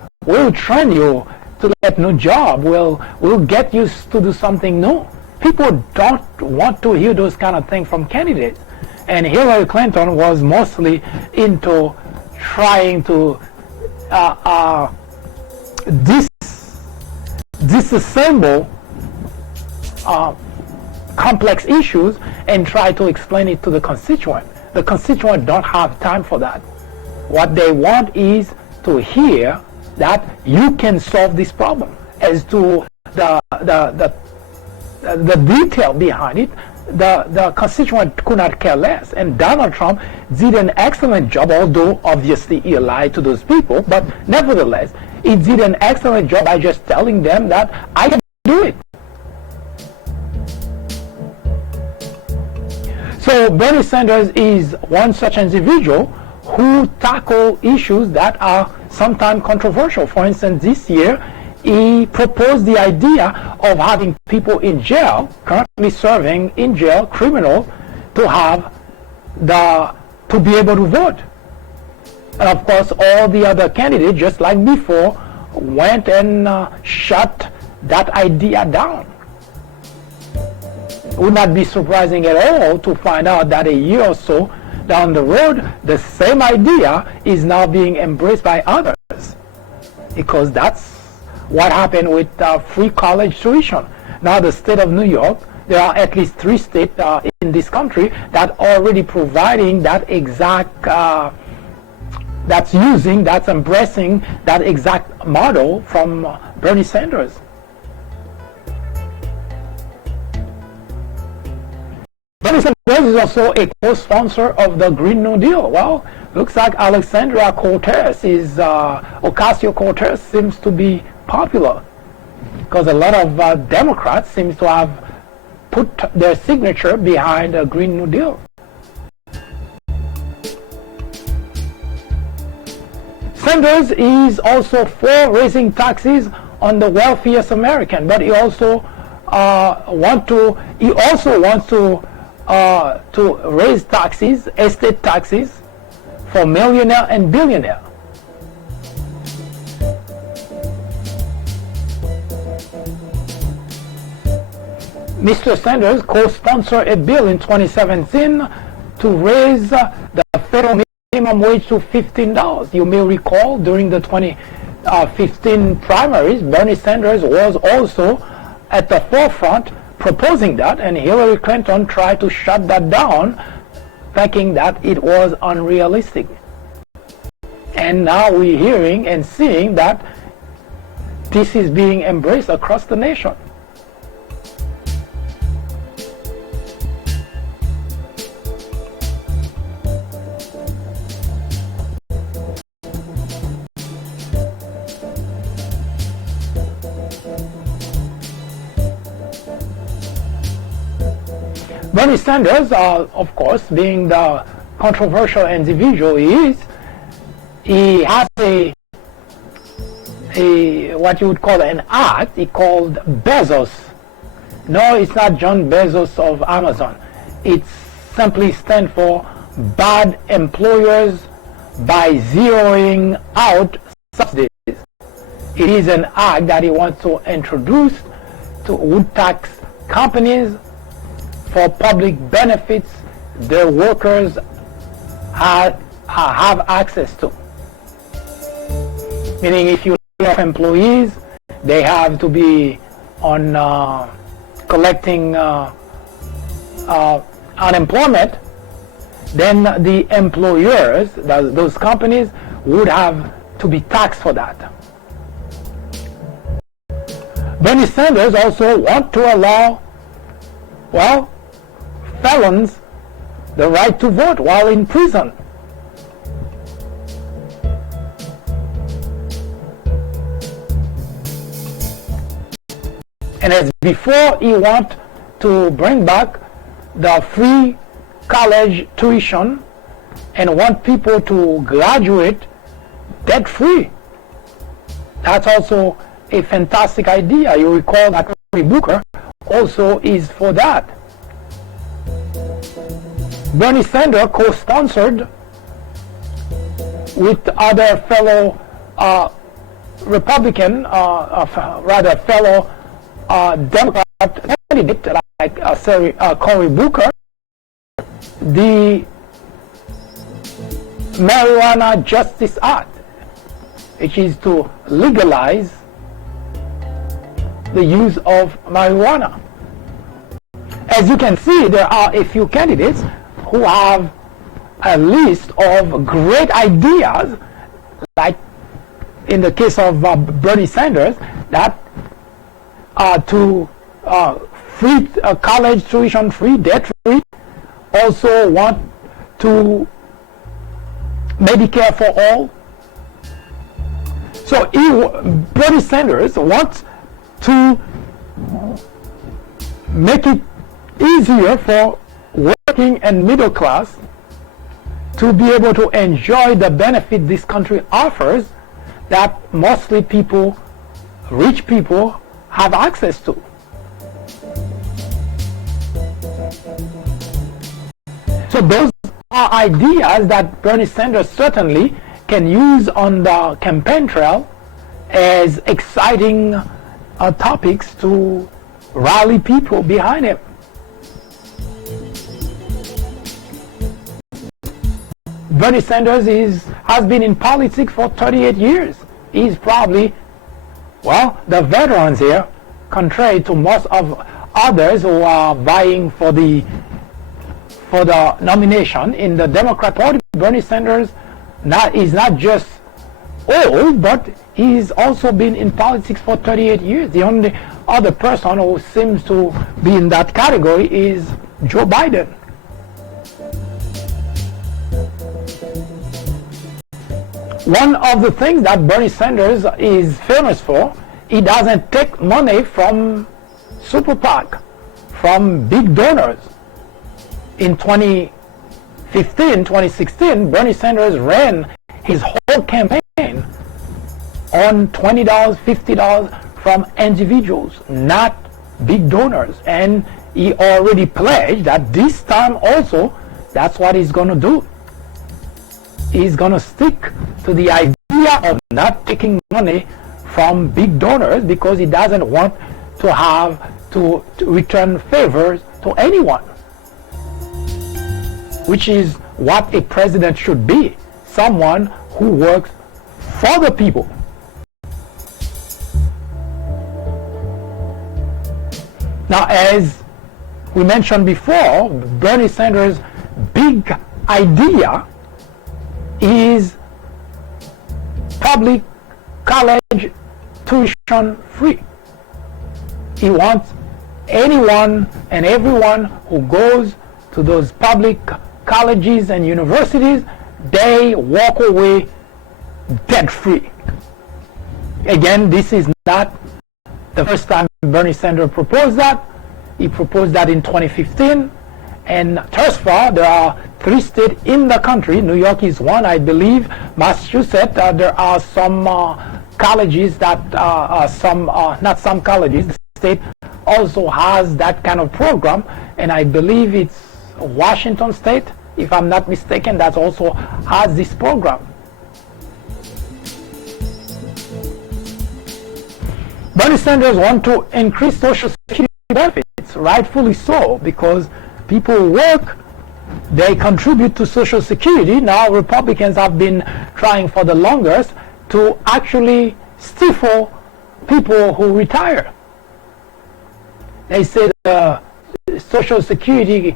train you to get new job. We'll get you to do something new. People don't want to hear those kind of things from candidates. And Hillary Clinton was mostly into trying to disassemble complex issues and try to explain it to the constituent. The constituent don't have time for that. What they want is to hear that you can solve this problem. As to the detail behind it, the constituent could not care less. And Donald Trump did an excellent job, although obviously he lied to those people, but nevertheless, he did an excellent job by just telling them that I can do it. So Bernie Sanders is one such individual who tackle issues that are sometimes controversial. For instance, this year he proposed the idea of having people in jail, currently serving in jail, criminals, to be able to vote. And of course, all the other candidates, just like before, went and shut that idea down. It would not be surprising at all to find out that a year or so down the road, the same idea is now being embraced by others. Because that's what happened with free college tuition. Now the state of New York, there are at least 3 states in this country that are already providing that exact, that's embracing that exact model from Bernie Sanders. Bernie Sanders is also a co-sponsor of the Green New Deal. Well, looks like Alexandria Ocasio-Cortez seems to be popular because a lot of Democrats seem to have put their signature behind the Green New Deal. Sanders is also for raising taxes on the wealthiest American, but he also wants to raise taxes, estate taxes, for millionaire and billionaire. Mr. Sanders co-sponsored a bill in 2017 to raise the federal minimum wage to $15. You may recall during the 2015 primaries, Bernie Sanders was also at the forefront proposing that, and Hillary Clinton tried to shut that down, thinking that it was unrealistic. And now we're hearing and seeing that this is being embraced across the nation. Bernie Sanders, of course, being the controversial individual he is, he has a what you would call an act he called Bezos. No, it's not John Bezos of Amazon. It simply stands for Bad Employers by Zeroing Out Subsidies. It is an act that he wants to introduce to would tax companies for public benefits their workers have access to. Meaning if you have employees, they have to be on collecting unemployment, then the employers, those companies, would have to be taxed for that. Bernie Sanders also wants to allow, well, felons the right to vote while in prison. And as before, he wants to bring back the free college tuition and want people to graduate debt-free. That's also a fantastic idea. You recall that Cory Booker also is for that. Bernie Sanders co-sponsored with other fellow Republican, fellow Democrat candidate like Cory Booker, the Marijuana Justice Act, which is to legalize the use of marijuana. As you can see, there are a few candidates who have a list of great ideas, like in the case of Bernie Sanders, that to free college tuition free, debt free, also want to Medicare for all. So Bernie Sanders wants to make it easier for working and middle class to be able to enjoy the benefit this country offers that mostly people, rich people, have access to. So those are ideas that Bernie Sanders certainly can use on the campaign trail as exciting topics to rally people behind him. Bernie Sanders has been in politics for 38 years. He's probably, well, the veterans here, contrary to most of others who are vying for the nomination in the Democrat Party. Bernie Sanders is not just old, but he's also been in politics for 38 years. The only other person who seems to be in that category is Joe Biden. One of the things that Bernie Sanders is famous for, he doesn't take money from super PAC, from big donors. In 2015, 2016, Bernie Sanders ran his whole campaign on $20, $50 from individuals, not big donors. And he already pledged that this time also, that's what he's going to do. He's going to stick to the idea of not taking money from big donors because he doesn't want to have to return favors to anyone, which is what a president should be, someone who works for the people. Now, as we mentioned before, Bernie Sanders' big idea is public college tuition free. He wants anyone and everyone who goes to those public colleges and universities, they walk away debt free. Again, this is not the first time Bernie Sanders proposed that. He proposed that in 2015, and thus far there are 3 states in the country. New York is one, I believe. Massachusetts, there are some colleges that not some colleges. The state also has that kind of program, and I believe it's Washington State, if I'm not mistaken, that also has this program. Bernie Sanders wants to increase Social Security benefits, rightfully so, because people work, they contribute to Social Security. Now Republicans have been trying for the longest to actually stifle people who retire. They say the Social Security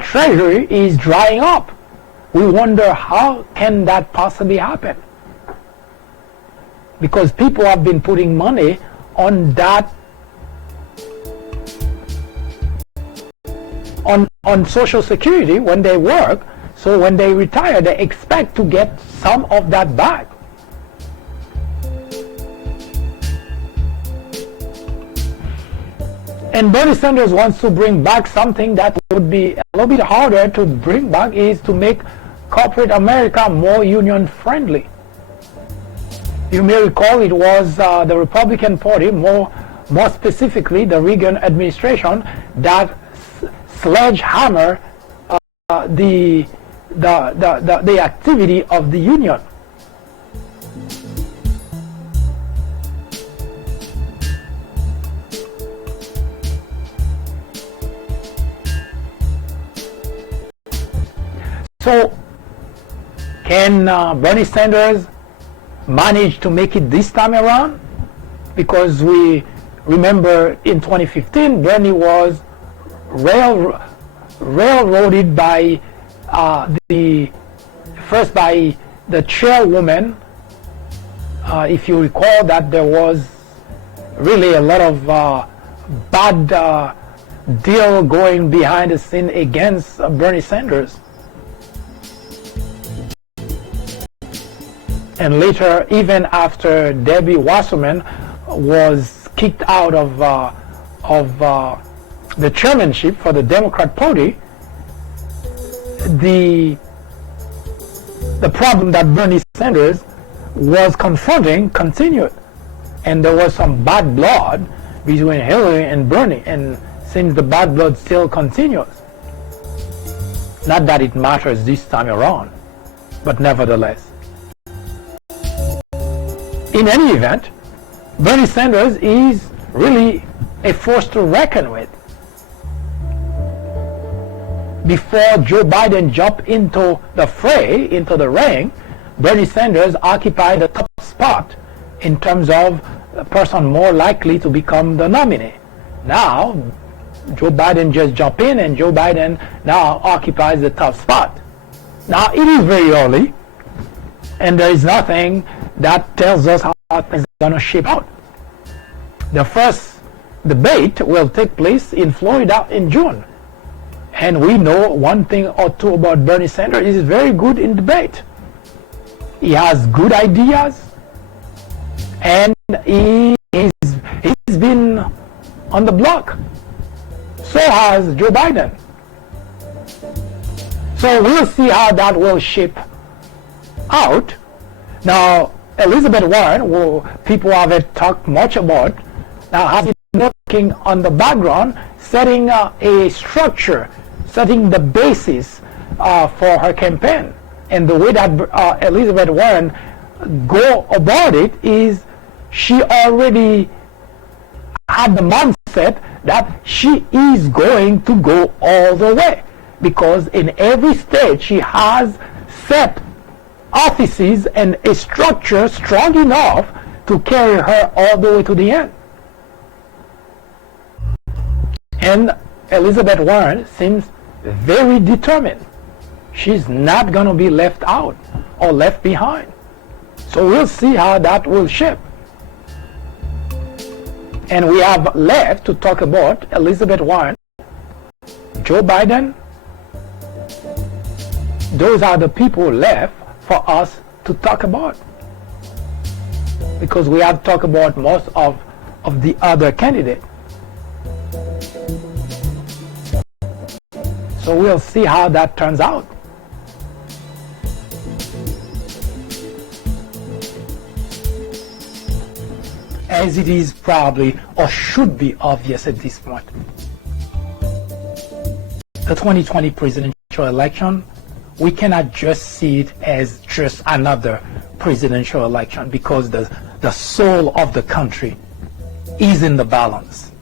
treasury is drying up. We wonder how can that possibly happen? Because people have been putting money on that, on Social Security when they work, so when they retire they expect to get some of that back. And Bernie Sanders wants to bring back something that would be a little bit harder to bring back, is to make corporate America more union friendly. You may recall it was the Republican Party, more specifically the Reagan administration, that sledgehammer the activity of the union. So, can Bernie Sanders manage to make it this time around? Because we remember in 2015, Bernie was railroaded by the chairwoman. If you recall, that there was really a lot of bad deal going behind the scene against Bernie Sanders. And later, even after Debbie Wasserman was kicked out of the chairmanship for the Democrat Party, the problem that Bernie Sanders was confronting continued. And there was some bad blood between Hillary and Bernie, and since the bad blood still continues, not that it matters this time around, but nevertheless. In any event, Bernie Sanders is really a force to reckon with. Before Joe Biden jumped into the fray, into the ring, Bernie Sanders occupied the top spot in terms of the person more likely to become the nominee. Now, Joe Biden just jumped in, and Joe Biden now occupies the top spot. Now, it is very early, and there is nothing that tells us how things are going to shape out. The first debate will take place in Florida in June. And we know one thing or two about Bernie Sanders. He's very good in debate. He has good ideas, and he's been on the block. So has Joe Biden. So we'll see how that will shape out. Now, Elizabeth Warren, who people haven't talked much about, now has been working on the background, setting a structure, setting the basis for her campaign. And the way that Elizabeth Warren go about it is she already had the mindset that she is going to go all the way, because in every state she has set offices and a structure strong enough to carry her all the way to the end. And Elizabeth Warren seems very determined. She's not going to be left out or left behind. So we'll see how that will shape. And we have left to talk about Elizabeth Warren, Joe Biden. Those are the people left for us to talk about, because we have talked about most of the other candidates. So we'll see how that turns out. As it is probably or should be obvious at this point, the 2020 presidential election, we cannot just see it as just another presidential election, because the soul of the country is in the balance.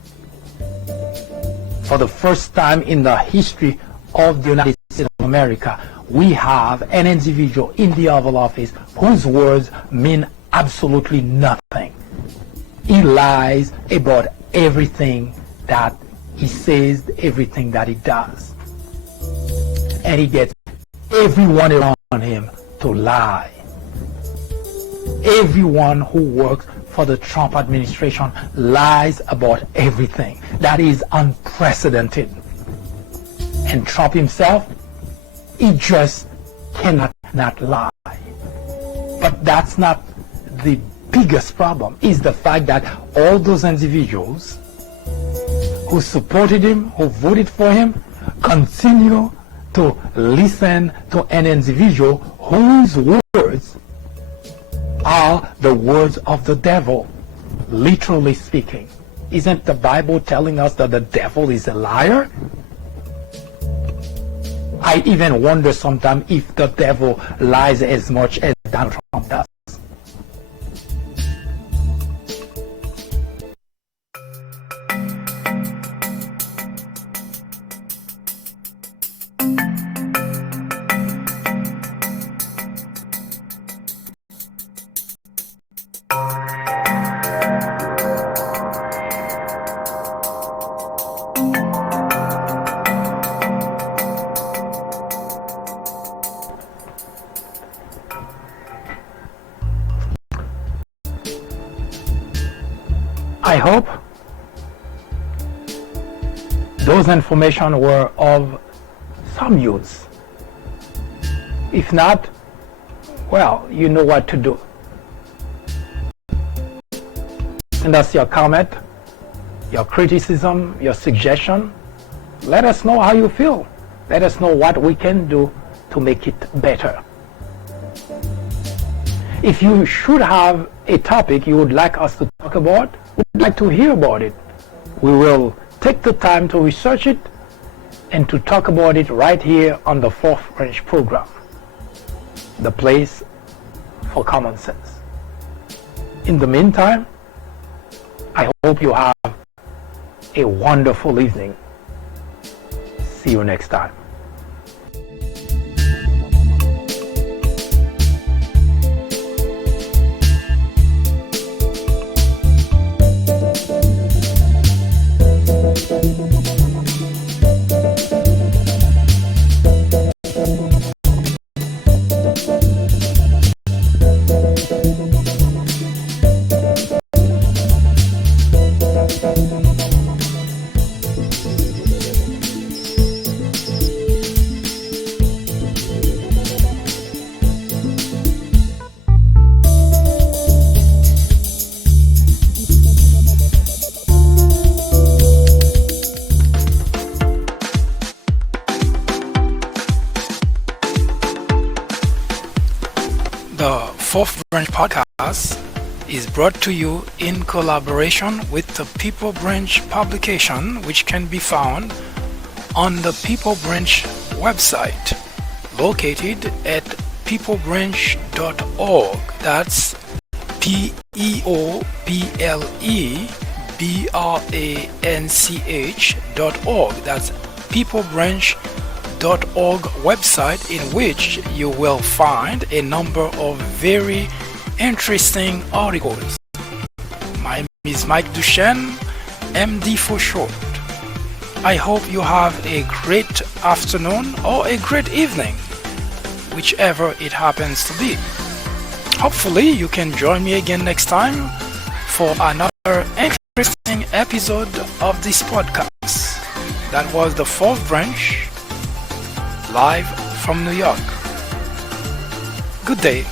For the first time in the history of the United States of America, we have an individual in the Oval Office whose words mean absolutely nothing. He lies about everything that he says, everything that he does. And he gets everyone around him to lie. Everyone who works for the Trump administration lies about everything. That is unprecedented. And Trump himself, he just cannot not lie. But that's not the biggest problem. Is the fact that all those individuals who supported him, who voted for him, continue to listen to an individual whose words are the words of the devil, literally speaking. Isn't the Bible telling us that the devil is a liar? I even wonder sometimes if the devil lies as much as Donald Trump does. I hope those information were of some use. If not, well, you know what to do. Send us your comment, your criticism, your suggestion. Let us know how you feel. Let us know what we can do to make it better. If you should have a topic you would like us to talk about, we'd like to hear about it. We will take the time to research it and to talk about it right here on the Fourth Branch program, the place for common sense. In the meantime, I hope you have a wonderful evening. See you next time. The Fourth Branch podcast is brought to you in collaboration with the People Branch publication, which can be found on the People Branch website, located at peoplebranch.org. That's peoplebranch.org. That's peoplebranch.org website, in which you will find a number of very interesting articles. My name is Mike Duchesne, MD for short. I hope you have a great afternoon or a great evening, whichever it happens to be. Hopefully you can join me again next time for another interesting episode of this podcast. That was the Fourth Branch, live from New York. Good day.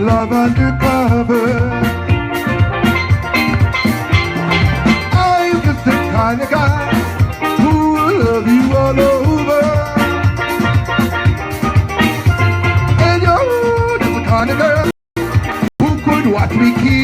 love undercover. I'm just the kind of guy who will love you all over. And you're just the kind of girl who could watch me kill